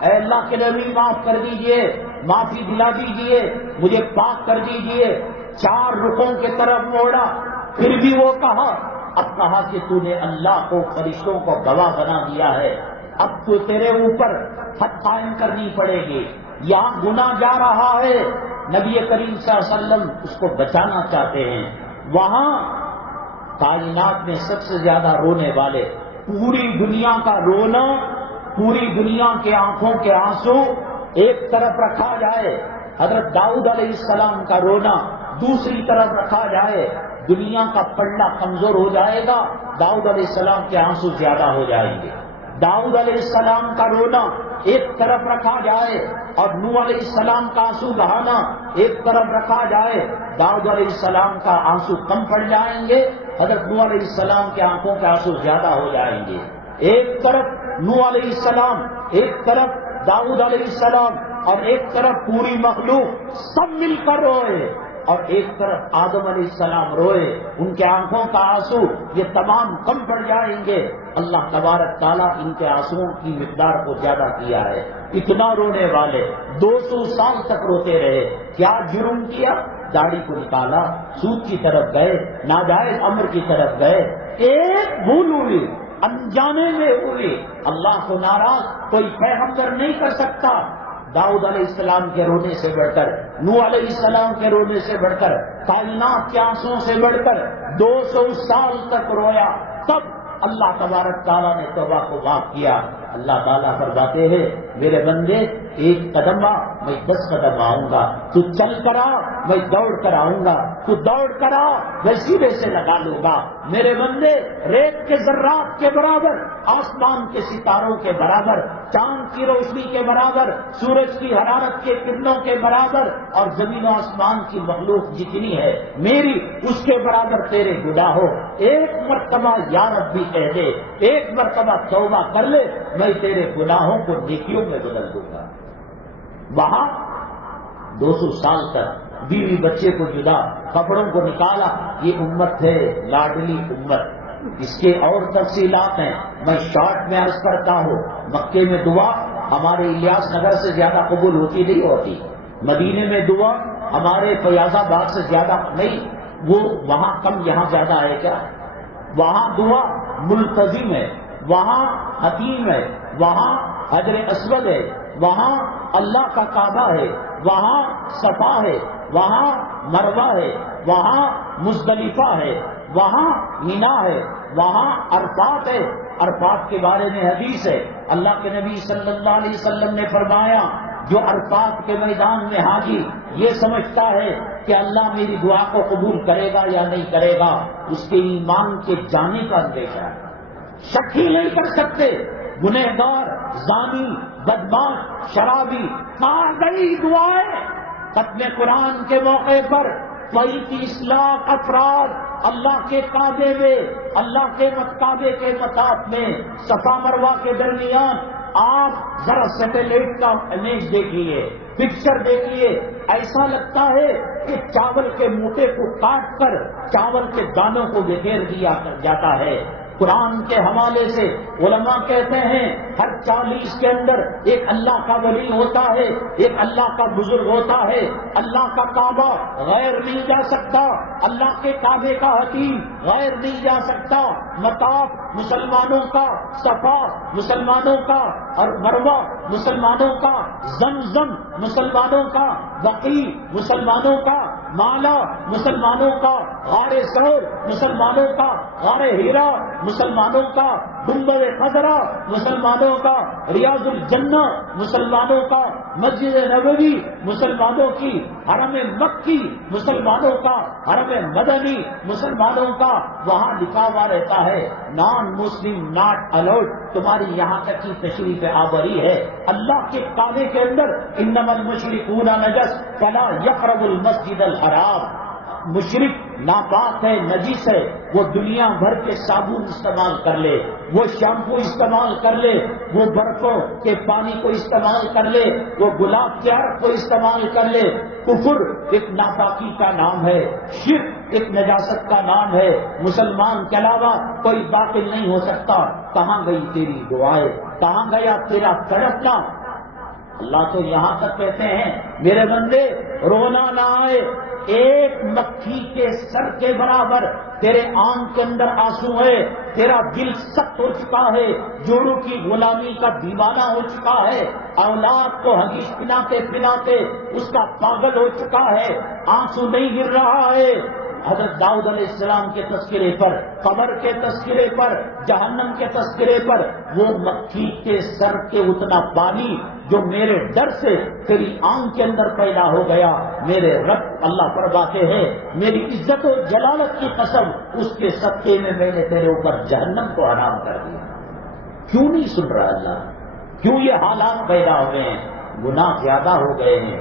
اے اللہ کے نبی معاف کر دیجئے، معافی دلا دیجئے، مجھے پاک کر دیجئے. 4 رخوں کے طرف موڑا، پھر بھی وہ کہا. اب کہا کہ تو نے اللہ کو، فرشتوں کو گواہ بنا دیا ہے، اب تو تیرے اوپر حد قائم کرنی پڑے گی. یہاں گناہ جا رہا ہے، نبی کریم صلی اللہ علیہ وسلم اس کو بچانا چاہتے ہیں. وہاں کائنات میں سب سے زیادہ رونے والے، پوری دنیا کا رونا، پوری دنیا کے آنکھوں کے آنسو ایک طرف رکھا جائے، حضرت داؤد علیہ السلام کا رونا دوسری طرف رکھا جائے دنیا کا پلڑا کمزور ہو جائے گا، داؤد علیہ السلام کے آنسو زیادہ ہو جائیں گے۔ داؤد علیہ السلام کا رونا ایک طرف رکھا جائے اور نوح علیہ السلام کا آنسو بہانا ایک طرف رکھا جائے، داؤد علیہ السلام کا آنسو کم پڑ جائیں گے، حضرت نوح علیہ السلام کے آنکھوں کے آنسو زیادہ ہو جائیں گے۔ ایک طرف نوح علیہ السلام، ایک طرف داؤد علیہ السلام اور ایک طرف پوری مخلوق سب مل کر روئے، اور ایک طرف آدم علیہ السلام روئے، ان کے آنکھوں کا آنسو یہ تمام کم پڑ جائیں گے۔ اللہ تبارک تعالیٰ ان کے آنسوؤں کی مقدار کو زیادہ کیا ہے۔ اتنا رونے والے 200 سال تک روتے رہے، کیا جرم کیا؟ داڑھی کو نکالا، سود کی طرف گئے، ناجائز امر کی طرف گئے، ایک بھول ہوئی، انجانے میں ہوئی، اللہ کو ناراض کوئی پیغمبر نہیں کر سکتا۔ داؤد علیہ السلام کے رونے سے بڑھ کر، نوح علیہ السلام کے رونے سے بڑھ کر، کائنات کے آنسوؤں سے بڑھ کر 200 سال تک رویا، تب اللہ تبارک تعالیٰ نے توبہ کو معاف کیا۔ اللہ تعالیٰ فرماتے ہیں میرے بندے ایک قدم آ میں 10 قدم آؤں گا، تو چل کر آ میں دوڑ کر آؤں گا، تو دوڑ کر آ میں سیدھے سے لگا لوں گا۔ میرے بندے ریت کے ذرات کے برابر، آسمان کے ستاروں کے برابر، چاند کی روشنی کے برابر، سورج کی حرارت کے کرنوں کے برابر، اور زمین و آسمان کی مخلوق جتنی ہے میری اس کے برابر تیرے گناہ ہو، ایک مرتبہ یا رب بھی کہہ دے، ایک مرتبہ توبہ کر لے، میں تیرے گناہوں کو نیکیوں میں بدل دوں گا۔ وہاں 200 سال تک بیوی بچے کو جدا، کپڑوں کو نکالا، یہ امت ہے لاڈلی امت۔ اس کے اور تفصیلات ہیں، میں شارٹ میں عرض کرتا ہوں۔ مکے میں دعا ہمارے الیاس نگر سے زیادہ قبول ہوتی نہیں ہوتی، مدینے میں دعا ہمارے فیاض آباد سے زیادہ نہیں، وہ وہاں کم یہاں زیادہ ہے کیا؟ وہاں دعا ملتزم ہے، وہاں حکیم ہے، وہاں حجر اسود ہے، وہاں اللہ کا کعبہ ہے، وہاں صفا ہے، وہاں مروہ ہے، وہاں مزدلفہ ہے، وہاں مینا ہے، وہاں عرفات ہے۔ عرفات کے بارے میں حدیث ہے، اللہ کے نبی صلی اللہ علیہ وسلم نے فرمایا جو عرفات کے میدان میں حاجی یہ سمجھتا ہے کہ اللہ میری دعا کو قبول کرے گا یا نہیں کرے گا، اس کے ایمان کے جانے کا اندیشہ ہے، شک ہی نہیں کر سکتے۔ گنہگار، زانی، بدماش، شرابی، کہاں گئی دعائیں؟ ختم قرآن کے موقع پر 35 لاکھ افراد اللہ کے کعبے میں، اللہ کے کعبے کے مطاف میں، صفا مروہ کے درمیان، آپ ذرا سیٹلائٹ کا امیج دیکھیے، پکچر دیکھیے، ایسا لگتا ہے کہ چاول کے موٹے کو کاٹ کر چاول کے دانوں کو بکھیر دیا جاتا ہے۔ قرآن کے حوالے سے علماء کہتے ہیں ہر 40 کے اندر ایک اللہ کا ولی ہوتا ہے، ایک اللہ کا بزرگ ہوتا ہے۔ اللہ کا کعبہ غیر نہیں جا سکتا، اللہ کے کعبے کا حکیم غیر نہیں جا سکتا۔ مطاف مسلمانوں کا، صفا مسلمانوں کا، اور مروہ مسلمانوں کا، زمزم مسلمانوں کا، بقیع مسلمانوں کا، مالا مسلمانوں کا، غار ثور مسلمانوں کا، غار ہیرا مسلمانوں کا، گنبد خضرا مسلمانوں کا، ریاض الجنہ مسلمانوں کا، مسجد نبوی مسلمانوں کی، حرم مکی مسلمانوں کا، حرم مدنی مسلمانوں کا۔ وہاں لکھا ہوا رہتا ہے نان مسلم ناٹ الاؤڈ، تمہاری یہاں تک کی تشریف آوری ہے۔ اللہ کے کعبے کے اندر انما المشرکون نجس فلا یقربوا المسجد الحرام، مشرک ناپاک ہے، نجس ہے، وہ دنیا بھر کے صابن استعمال کر لے، وہ شیمپو استعمال کر لے، وہ برفوں کے پانی کو استعمال کر لے، وہ گلاب کے عرق کو استعمال کر لے۔ کفر ایک ناپاکی کا نام ہے، شرک ایک نجاست کا نام ہے، مسلمان کے علاوہ کوئی باطل نہیں ہو سکتا۔ کہاں گئی تیری دعائیں، کہاں گیا تیرا تڑپنا؟ اللہ تو یہاں تک کہتے ہیں میرے بندے رونا نہ آئے، ایک مکھی کے سر کے برابر تیرے آنکھ کے اندر آنسو ہے، تیرا دل سخت ہو چکا ہے، جوڑوں کی غلامی کا دیوانہ ہو چکا ہے، اولاد کو حدیث پناتے پناتے اس کا پاگل ہو چکا ہے، آنسو نہیں گر رہا ہے، حضرت داؤد علیہ السلام کے تذکرے پر، قبر کے تذکرے پر، جہنم کے تذکرے پر، وہ مکھی کے سر کے اتنا پانی جو میرے ڈر سے تیری آنکھ کے اندر پیدا ہو گیا، میرے رب اللہ فرماتے ہیں میری عزت و جلالت کی قسم اس کے صدقے میں میں نے تیرے اوپر جہنم کو حرام کر دیا۔ کیوں نہیں سن رہا اللہ؟ کیوں یہ حالات پیدا ہوئے ہیں؟ گناہ زیادہ ہو گئے ہیں،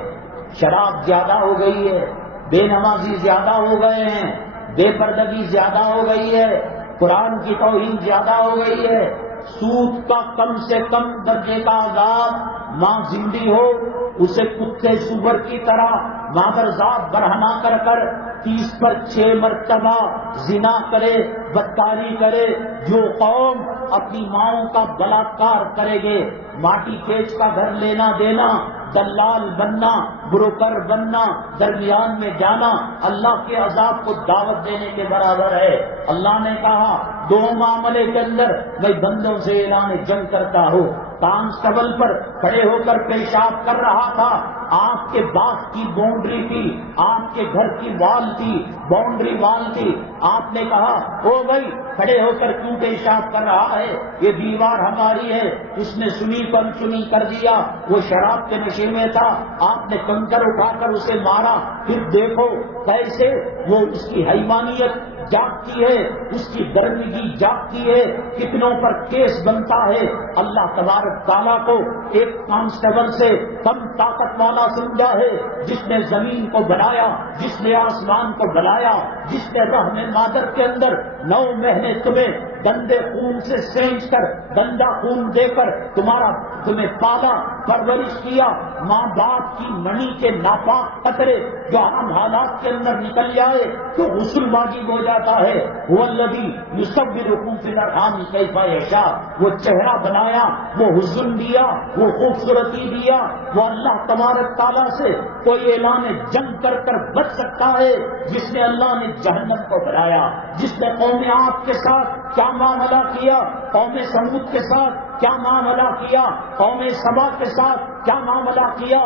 شراب زیادہ ہو گئی ہے، بے نمازی زیادہ ہو گئے ہیں، بے پردگی زیادہ ہو گئی ہے، قرآن کی توہین زیادہ ہو گئی ہے، سود کا کم سے کم درجے کا عذاب، ماں زندہ ہو اسے کتے سور کی طرح مادرزاد برہنا کر کر 30 پر 6 مرتبہ زنا کرے، بدکاری کرے۔ جو قوم اپنی ماؤں کا بلاکار کرے گے، ماٹی کیچ کا گھر لینا دینا، دلال بننا، بروکر بننا، درمیان میں جانا، اللہ کے عذاب کو دعوت دینے کے برابر ہے۔ اللہ نے کہا 2 معاملے کے اندر میں بندوں سے اعلان جنگ کرتا ہوں۔ کانسٹیبل پر کھڑے ہو کر پیشاب کر رہا تھا، آپ کے باغ کی باؤنڈری تھی، آپ کے گھر کی وال تھی، باؤنڈری وال تھی، آپ نے کہا او بھائی کھڑے ہو کر کیوں پیشاب کر رہا ہے، یہ دیوار ہماری ہے۔ اس نے سنی پر سنی کر دیا، وہ شراب کے نشے میں تھا، آپ نے کنکر اٹھا کر اسے مارا۔ پھر دیکھو کیسے وہ اس کی حیوانیت جاگتی ہے، اس کی درندگی جاگتی ہے، کتنوں پر کیس بنتا ہے۔ اللہ تبارک تعالیٰ کو ایک کانسٹیبل سے کم طاقت والا سمجھا ہے، جس نے زمین کو بنایا، جس نے آسمان کو بنایا، جس نے رحم مادر کے اندر 9 مہینے تمہیں گندے خون سے سینچ کر، گندا خون دے کر تمہیں پالا، پرورش کیا۔ ماں باپ کی منی کے ناپاک قطرے جو عام حالات کے اندر نکل جائے تو غسل واجب ہو جاتا ہے۔ وہ الذی یصورکم فی الارحام کیف یشاء، وہ چہرہ بنایا، وہ حسن دیا، وہ خوبصورتی دیا۔ وہ اللہ تبارک تعالیٰ سے کوئی اعلان جنگ کر کر بچ سکتا ہے جس نے اللہ نے جہنم کو بنایا، جس نے قوم عاد کے ساتھ کیا معاملہ کیا، قوم سمود کے ساتھ کیا معاملہ کیا، قوم سبا کے ساتھ کیا معاملہ کیا۔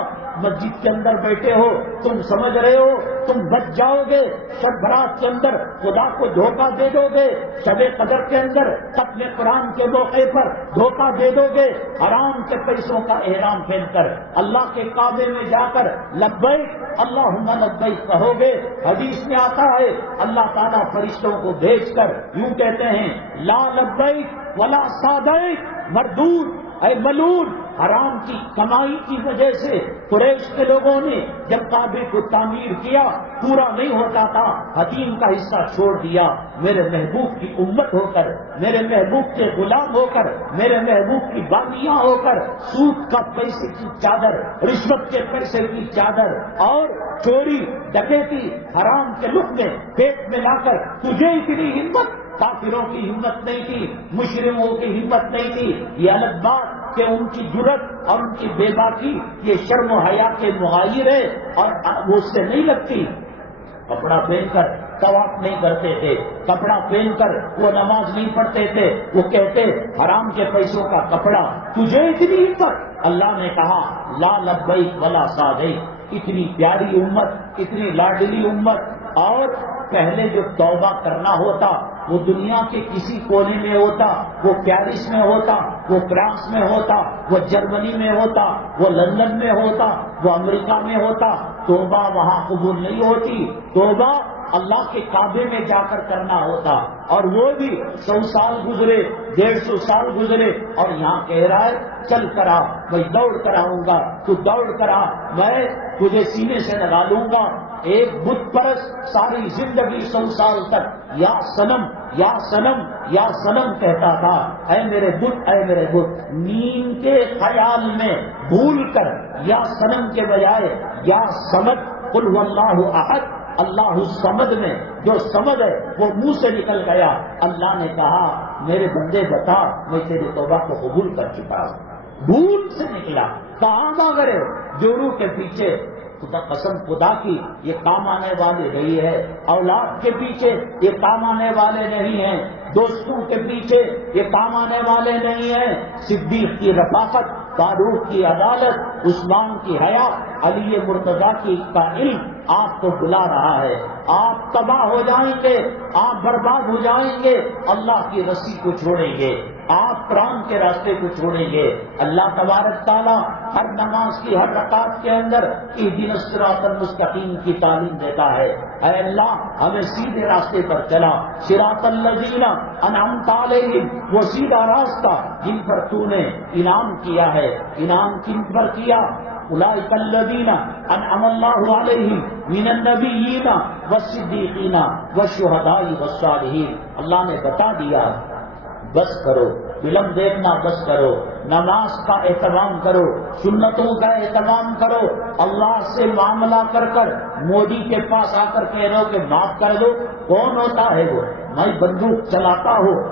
مسجد کے اندر بیٹھے ہو، تم سمجھ رہے ہو تم بچ جاؤ گے، شب برات کے اندر خدا کو دھوکہ دے دو گے، شب قدر کے اندر ختم قرآن کے موقع پر دھوکہ دے دو گے، حرام کے پیسوں کا احرام پہن کر اللہ کے کعبے میں جا کر لبیک اللہم لبیک کہو گے۔ حدیث میں آتا ہے اللہ تعالیٰ فرشتوں کو بھیج کر یوں کہتے ہیں لا لبیک ولا سعدیک مردود، اے ملعون، حرام کی کمائی کی وجہ سے قریش کے لوگوں نے جب کعبے کو تعمیر کیا پورا نہیں ہوتا تھا، حتیم کا حصہ چھوڑ دیا۔ میرے محبوب کی امت ہو کر، میرے محبوب کے غلام ہو کر، میرے محبوب کی باغیاں ہو کر سود کا پیسے کی چادر، رشوت کے پیسے کی چادر اور چوری ڈکیتی حرام کے لک میں پیٹ میں لا کر تجھے اتنی ہمت، کافروں کی ہمت نہیں تھی، مشرکوں کی ہمت نہیں تھی۔ یہ الگ بات کہ ان کی جرت اور ان کی بے باکی یہ شرم و حیا کے مغایر ہے اور وہ اس سے نہیں لگتی۔ کپڑا پہن کر طواف نہیں کرتے تھے، کپڑا پہن کر وہ نماز نہیں پڑھتے تھے، وہ کہتے حرام کے پیسوں کا کپڑا، تجھے اتنی ہمت۔ اللہ نے کہا لا لبیک ولا سعدیک، اتنی پیاری امت، اتنی لاڈلی امت۔ اور پہلے جو توبہ کرنا ہوتا وہ دنیا کے کسی کونے میں ہوتا، وہ پیرس میں ہوتا، وہ فرانس میں ہوتا، وہ جرمنی میں ہوتا، وہ لندن میں ہوتا، وہ امریکہ میں ہوتا، توبہ وہاں قبول نہیں ہوتی۔ توبہ اللہ کے کعبے میں جا کر کرنا ہوتا، اور وہ بھی 100 سال گزرے، 150 سال گزرے، اور یہاں کہہ رہا ہے چل کرا، میں دوڑ کراؤں گا، تو دوڑ کرا، میں تجھے سینے سے لگا لوں گا۔ ایک بت پرست ساری زندگی 100 سال تک یا صنم یا صنم یا صنم کہتا تھا، اے میرے بت، اے میرے بت، نیند کے خیال میں بھول کر یا صنم کے بجائے یا صمد، قل هو اللہ احد، اللہ الصمد میں جو صمد ہے وہ منہ سے نکل گیا۔ اللہ نے کہا میرے بندے بتا، میں تیری توبہ کو قبول کر چکا ہوں۔ بھول سے نکلا، کہاں بھاگ رہے ہو؟ جورو کے پیچھے قسم خدا کی یہ کام آنے والی نہیں ہے، اولاد کے پیچھے یہ کام آنے والے نہیں ہیں، دوستوں کے پیچھے یہ کام آنے والے نہیں ہیں۔ صدیق کی رفاقت، فاروق کی عدالت، عثمان کی حیا، علی مرتضیٰ کا علم آپ کو بلا رہا ہے. آپ تباہ ہو جائیں گے, آپ برباد ہو جائیں گے, اللہ کی رسی کو چھوڑیں گے, آپ قرآن کے راستے کو چھوڑیں گے. اللہ تبارک تعالیٰ ہر نماز کی ہر رکعت کے اندر اہدنا الصراط المستقیم کی تعلیم دیتا ہے. اے اللہ ہمیں سیدھے راستے پر چلا, صراط الذین انعمت علیہم, وہ سیدھا راستہ جن پر تو نے انعام کیا ہے. انعام کن پر کیا؟ اولئک الذین انعم اللہ علیہم من النبیین والصدیقین والشہداء والصالحین. اللہ نے بتا دیا بس کرو, فلم دیکھنا بس کرو, نماز کا اہتمام کرو, سنتوں کا اہتمام کرو. اللہ سے معاملہ کر کر مودی کے پاس آ کر کہہ رہے ہو کہ معاف کر دو. کون ہوتا ہے وہ؟ میں بندوق چلاتا ہوں,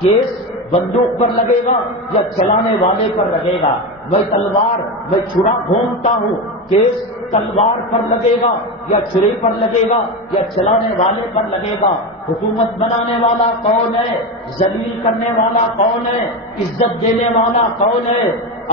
کیس بندوق پر لگے گا یا چلانے والے پر لگے گا؟ میں تلوار میں چھڑا گھومتا ہوں, کیس تلوار پر لگے گا یا چھری پر لگے گا یا چلانے والے پر لگے گا؟ حکومت بنانے والا کون ہے؟ ذلیل کرنے والا کون ہے؟ عزت دینے والا کون ہے؟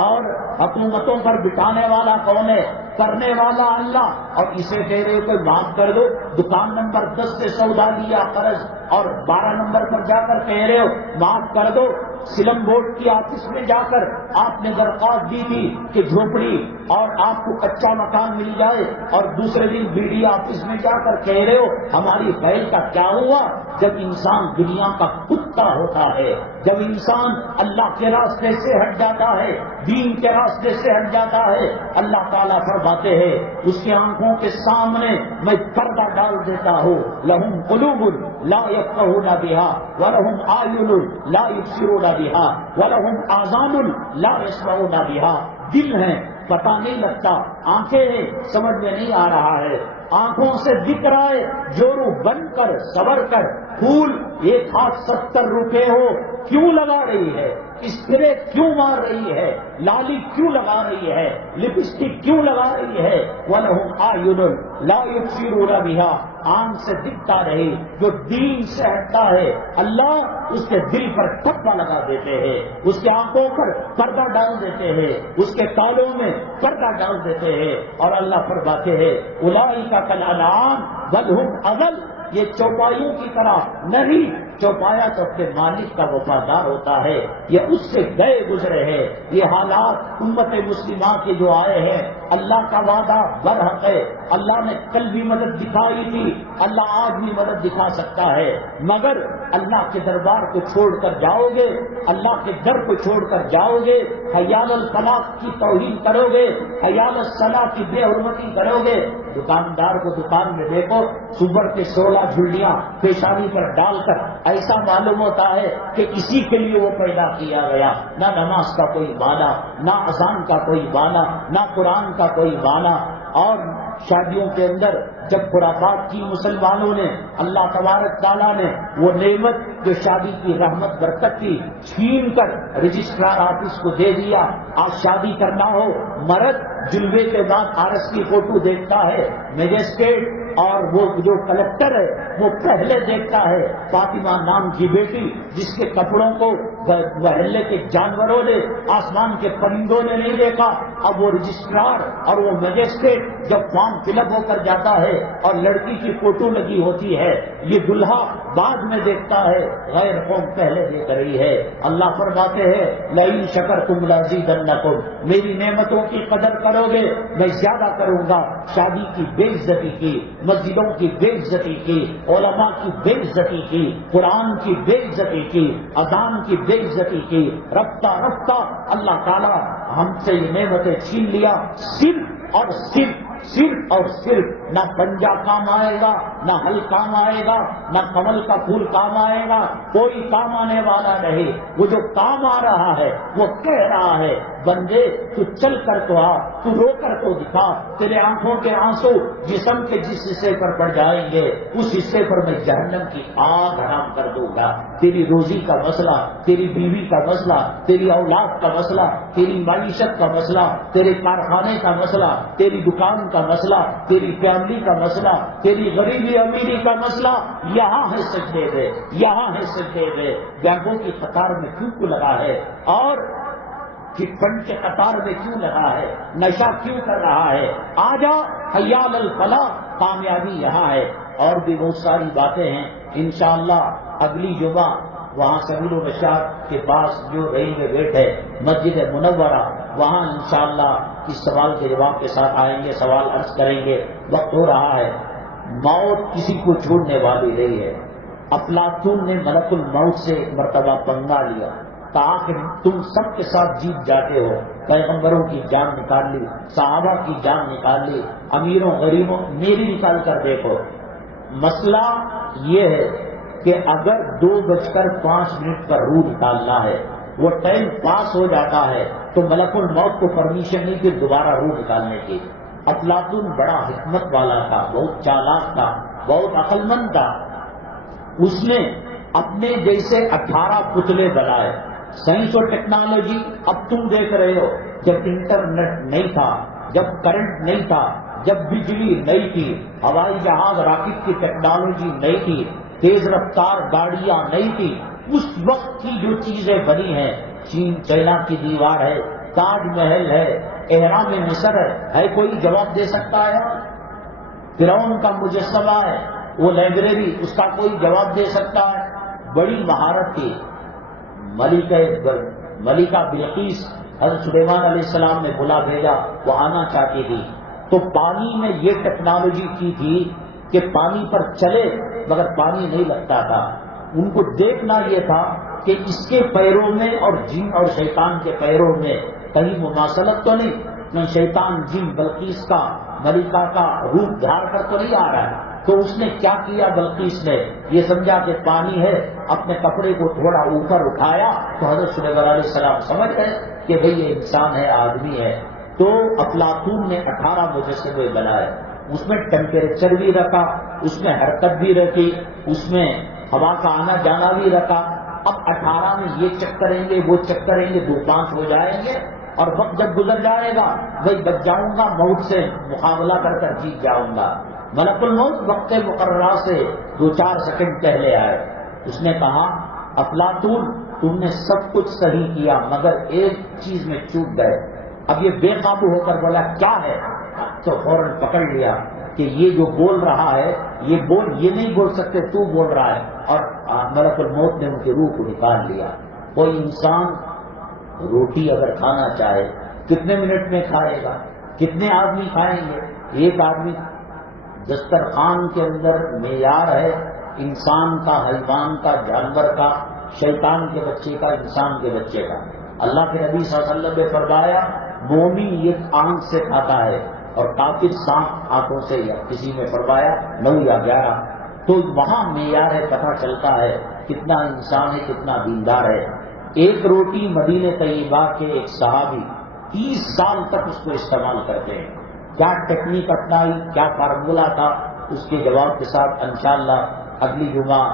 اور حکومتوں پر بٹھانے والا کون ہے؟ کرنے والا اللہ. اور اسے کہہ رہے ہو کہ معاف کر دو. دکان نمبر 10 سے سودا لیا قرض اور 12 نمبر پر جا کر کہہ رہے ہو معاف کر دو. سلم بورڈ کی آفس میں جا کر آپ نے درخواست دی تھی کہ جھوپڑی اور آپ کو کچا مکان مل جائے, اور دوسرے دن بی ڈی آفس میں جا کر کہہ رہے ہو ہماری فائل کا کیا ہوا؟ جب انسان دنیا کا کتا ہوتا ہے, جب انسان اللہ کے راستے سے ہٹ جاتا ہے, دین کے راستے سے ہٹ جاتا ہے, اللہ تعالیٰ فرماتے ہیں اس کی آنکھوں کے سامنے میں پردہ ڈال دیتا ہوں. لہم قلوب لا یفقہون بہا ولہم اعین لا یبصرون بہا ولہم آذان لا یسمعون بہا. دل ہے پتہ نہیں لگتا, آنکھیں ہیں سمجھ میں نہیں آ رہا ہے, آنکھوں سے دکھ رہا ہے, جورو بن کر صبر کر. پھول ایک ہاتھ 70 روپے ہو کیوں لگا رہی ہے؟ اسپرے کیوں مار رہی ہے؟ لالی کیوں لگا رہی ہے؟ لپسٹک کیوں لگا رہی ہے؟ وَلَهُمْ أَعْيُنٌ لَا يُبْصِرُونَ بِهَا. آنکھ سے دکھتا رہے, جو دین سے ہٹتا ہے اللہ اس کے دل پر ٹھپا لگا دیتے ہیں, اس کے آنکھوں پر پردہ ڈال دیتے ہیں, اس کے تالوں میں پردہ ڈال دیتے ہیں. اور اللہ فرماتے ہیں اولئک کالانعام بل هم اضل. یہ چوپایوں کی طرح نہیں, چوپایا تو اپنے مالک کا وفادار ہوتا ہے, یہ اس سے گئے گزرے ہیں. یہ حالات امت مسلمہ کے جو آئے ہیں, اللہ کا وعدہ برحق ہے. اللہ نے کل بھی مدد دکھائی تھی, اللہ آج بھی مدد دکھا سکتا ہے, مگر اللہ کے دربار کو چھوڑ کر جاؤ گے, اللہ کے در کو چھوڑ کر جاؤ گے, حیال الفلاح کی توہین کرو گے, حیال الصلاح کی بے حرمتی کرو گے. دکاندار کو دکان میں دیکھو, صبح کے 16 جھلیاں پیشانی پر ڈال کر ایسا معلوم ہوتا ہے کہ اسی کے لیے وہ پیدا کیا گیا. نہ نماز کا کوئی بانا, نہ اذان کا کوئی بانا, نہ قرآن کا کوئی بانا. اور شادیوں کے اندر جب خرافات کی مسلمانوں نے, اللہ تبارک تعالیٰ نے وہ نعمت جو شادی کی رحمت برکت کی چھین کر رجسٹرار آفس کو دے دیا. آج شادی کرنا ہو, مرد جلوے کے بعد عرس کی فوٹو دیکھتا ہے, میجسٹریٹ اور وہ جو کلکٹر ہے وہ پہلے دیکھتا ہے فاطمہ نام کی بیٹی جس کے کپڑوں کو محلے کے جانوروں نے, آسمان کے پرندوں نے نہیں دیکھا. اب وہ رجسٹرار اور وہ میجسٹریٹ جب فارم فل اپ ہو کر جاتا ہے اور لڑکی کی فوٹو لگی ہوتی ہے, یہ دلہا بعد میں دیکھتا ہے, غیر قوم پہلے دیکھ رہی ہے. اللہ فرماتے ہیں لئن شکرتم لازیدنکم, میری نعمتوں کی قدر کرو گے میں زیادہ کروں گا. شادی کی بے عزتی کی, مسجدوں کی بے عزتی کی, علماء کی بے عزتی کی, قرآن کی بے عزتی کی, اذان کی بے عزتی کی, رفتہ رفتہ اللہ تعالیٰ ہم سے یہ نعمتیں چھین لیا. صرف اور صرف نہ پنجا کام آئے گا, نہ ہل کام آئے گا, نہ کمل کا پھول کام آئے گا, کوئی کام آنے والا نہیں. وہ جو کام آ رہا ہے وہ کہہ رہا ہے بندے تو چل کر تو آ, تو رو کر تو دکھا. تیرے آنکھوں کے آنسو جسم کے جس حصے پر پڑ جائیں گے اس حصے پر میں جہنم کی آگ حرام کر دوں گا. تیری روزی کا مسئلہ, تیری بیوی کا مسئلہ, تیری اولاد کا مسئلہ, تیری معیشت کا مسئلہ, تیرے کارخانے کا مسئلہ, تیری دکان کا مسئلہ, تیری فیملی کا مسئلہ, تیری غریبی امیری کا مسئلہ یہاں ہے سجدے میں, یہاں ہے سجدے میں. بینکوں کی قطار میں کیوں لگا ہے, اور چٹ فنڈ کے قطار میں کیوں لگا ہے، نشہ کیوں کر رہا ہے، آ جا حی علی الفلاح، کامیابی یہاں ہے۔ اور بھی بہت ساری باتیں ہیں، انشاءاللہ اگلی جمعہ وہاں سبیل الرشاد کے پاس جو ریلوے گیٹ ہے مسجد منورہ، وہاں انشاءاللہ اس سوال کے جواب کے ساتھ آئیں گے، سوال عرض کریں گے۔ وقت ہو رہا ہے، موت کسی کو چھوڑنے والی نہیں ہے۔ افلاطون نے ملک الموت سے ایک مرتبہ پنگا لیا، کہا کہ تم سب کے ساتھ جیت جاتے ہو، پیغمبروں کی جان نکال لی، صحابہ کی جان نکال لی، امیروں غریبوں میری نکال کر دیکھو۔ مسئلہ یہ ہے کہ اگر 2:05 پر روح نکالنا ہے، وہ ٹائم پاس ہو جاتا ہے تو ملک الموت کو پرمیشن نہیں کہ دوبارہ روح نکالنے کی۔ افلاطون بڑا حکمت والا تھا، بہت چالاک تھا، بہت عقل مند تھا۔ اس نے اپنے جیسے 18 پتلے بنائے۔ سائنس اور ٹیکنالوجی اب تم دیکھ رہے ہو، جب انٹرنیٹ نہیں تھا، جب کرنٹ نہیں تھا، جب بجلی نہیں تھی، ہوائی جہاز راکٹ کی ٹیکنالوجی نہیں تھی، تیز رفتار گاڑیاں نہیں تھی، اس وقت کی جو چیزیں بنی ہیں، چین چائنا کی دیوار ہے، تاج محل ہے، احرام مصر ہے کوئی جواب دے سکتا ہے؟ فرعون کا مجسمہ ہے، وہ لائبریری، اس کا کوئی جواب دے سکتا ہے؟ بڑی مہارت تھی۔ ملکہ بلقیس حضرت سلیمان علیہ السلام نے بلا بھیجا، وہ آنا چاہتی تھی، تو پانی میں یہ ٹیکنالوجی کی تھی کہ پانی پر چلے مگر پانی نہیں لگتا تھا۔ ان کو دیکھنا یہ تھا کہ اس کے پیروں میں اور جن اور شیطان کے پیروں میں کہیں مماثلت تو نہیں، نہ شیطان جن بلقیس کا ملکہ کا روپ دھار کر تو نہیں آ رہا ہے۔ تو اس نے کیا کیا، بلقیس نے یہ سمجھا کہ پانی ہے، اپنے کپڑے کو تھوڑا اوپر اٹھایا تو حضرت سلیمان علیہ السلام سمجھ گئے کہ بھئی یہ انسان ہے، آدمی ہے۔ تو افلاطون نے 18 مجسمے بنائے، اس میں ٹیمپریچر بھی رکھا، اس میں حرکت بھی رکھی، اس میں ہوا کا آنا جانا بھی رکھا۔ اب 18 میں یہ چیک کریں گے، وہ چیک کریں گے، 2-5 ہو جائیں گے، اور وقت جب گزر جائے گا بھائی بچ جاؤں گا، موت سے مقابلہ کر کر جیت جاؤں گا۔ ملک الموت وقت مقررہ سے 2-4 سیکنڈ پہلے آئے۔ اس نے کہا افلاطون تم نے سب کچھ صحیح کیا مگر ایک چیز میں چوک گئے۔ اب یہ بے قابو ہو کر بولا کیا ہے، تو فوراً پکڑ لیا کہ یہ جو بول رہا ہے یہ نہیں بول سکتے، تو بول رہا ہے، اور ملک الموت نے ان کی روح کو نکال لیا۔ کوئی انسان روٹی اگر کھانا چاہے کتنے منٹ میں کھائے گا؟ کتنے آدمی کھائیں گے؟ ایک آدمی۔ دسترخوان کے اندر معیار ہے انسان کا، حیوان کا، جانور کا، شیطان کے بچے کا، انسان کے بچے کا۔ اللہ کے نبی صلی اللہ علیہ وسلم نے فرمایا مومن ایک آنکھ سے کھاتا ہے اور کافر 7 آنکھوں سے، یا کسی میں فرمایا 9 یا 11۔ تو وہاں معیار ہے، پتہ چلتا ہے کتنا انسان ہے، کتنا دیندار ہے۔ ایک روٹی مدینہ طیبہ کے ایک صحابی 30 سال تک اس کو استعمال کرتے ہیں۔ کیا ٹیکنیک اپنائی، کیا فارمولہ تھا، اس کے جواب کے ساتھ انشاءاللہ اگلی جمعہ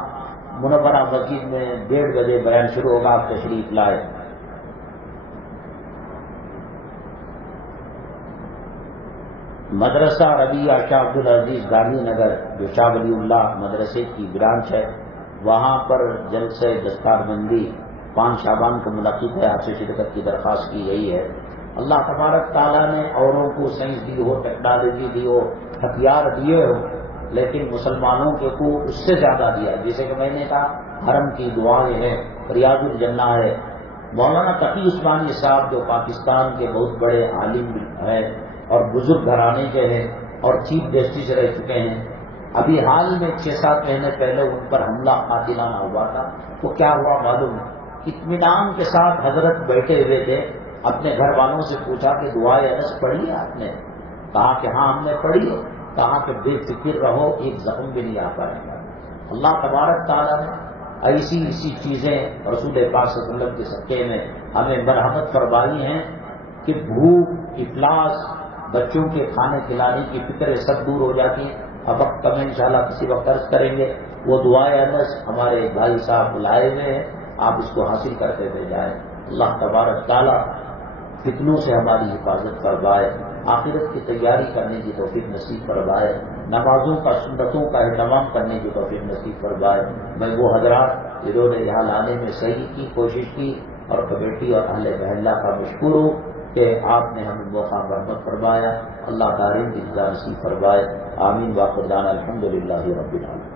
منورہ مسجد میں 1:30 بجے بیان شروع ہوگا، آپ تشریف لائے۔ مدرسہ ربیہ شاہ عبدالعزیز گاندھی نگر جو شاہ ولی اللہ مدرسے کی برانچ ہے، وہاں پر جلسہ دستاربندی 5 شعبان کو منعقد ہے، آپ سے شرکت کی درخواست کی گئی ہے۔ اللہ تبارک تعالیٰ نے اوروں کو سائنس دی ہو، ٹیکنالوجی دی ہو، ہتھیار دیے ہو، لیکن مسلمانوں کو اس سے زیادہ دیا۔ جیسے کہ میں نے کہا حرم کی دعائیں ہیں، ریاض الجنہ ہے۔ مولانا تقی عثمانی صاحب جو پاکستان کے بہت بڑے عالم ہیں اور بزرگ گھرانے کے ہیں اور چیف جسٹس رہ چکے ہیں، ابھی حال میں 6-7 مہینے پہلے ان پر حملہ قاتلانہ ہوا تھا، تو کیا ہوا معلوم؟ اطمینان کے ساتھ حضرت بیٹھے ہوئے تھے، اپنے گھر والوں سے پوچھا کہ دعائے انس پڑھی ہے آپ نے؟ کہا کہ ہاں ہم نے پڑھی ہے۔ کہا کہ بے فکر رہو، ایک زخم بھی نہیں آ پائے گا۔ اللہ تبارک تعالیٰ نے ایسی چیزیں رسول پاک صلی اللہ علیہ وسلم کے صدقے میں ہمیں مرحمت فرمائی ہیں کہ بھوک، افلاس، بچوں کے کھانے کھلانے کی فکریں سب دور ہو جاتی ہیں۔ اب وقت کم انشاءاللہ کسی وقت عرض کریں گے، وہ دعائے انس ہمارے بھائی صاحب بلائے ہوئے ہیں، آپ اس کو حاصل کرتے ہوئے جائیں۔ اللہ تبارک تعالیٰ فتنوں سے ہماری حفاظت فرمائے، آخرت کی تیاری کرنے کی توفیق نصیب فرمائے، نمازوں کا سنتوں کا اہتمام کرنے کی توفیق نصیب فرمائے۔ میں وہ حضرات جنہوں نے یہاں لانے میں صحیح کی کوشش کی، اور کمیٹی اور اہل محلہ کا مشکور ہوں کہ آپ نے ہمیں موقع رحمت فرمایا. اللہ دارین کی رضا نصیب فرمائے. آمین. واخر دعوانا الحمدللہ رب العالمین.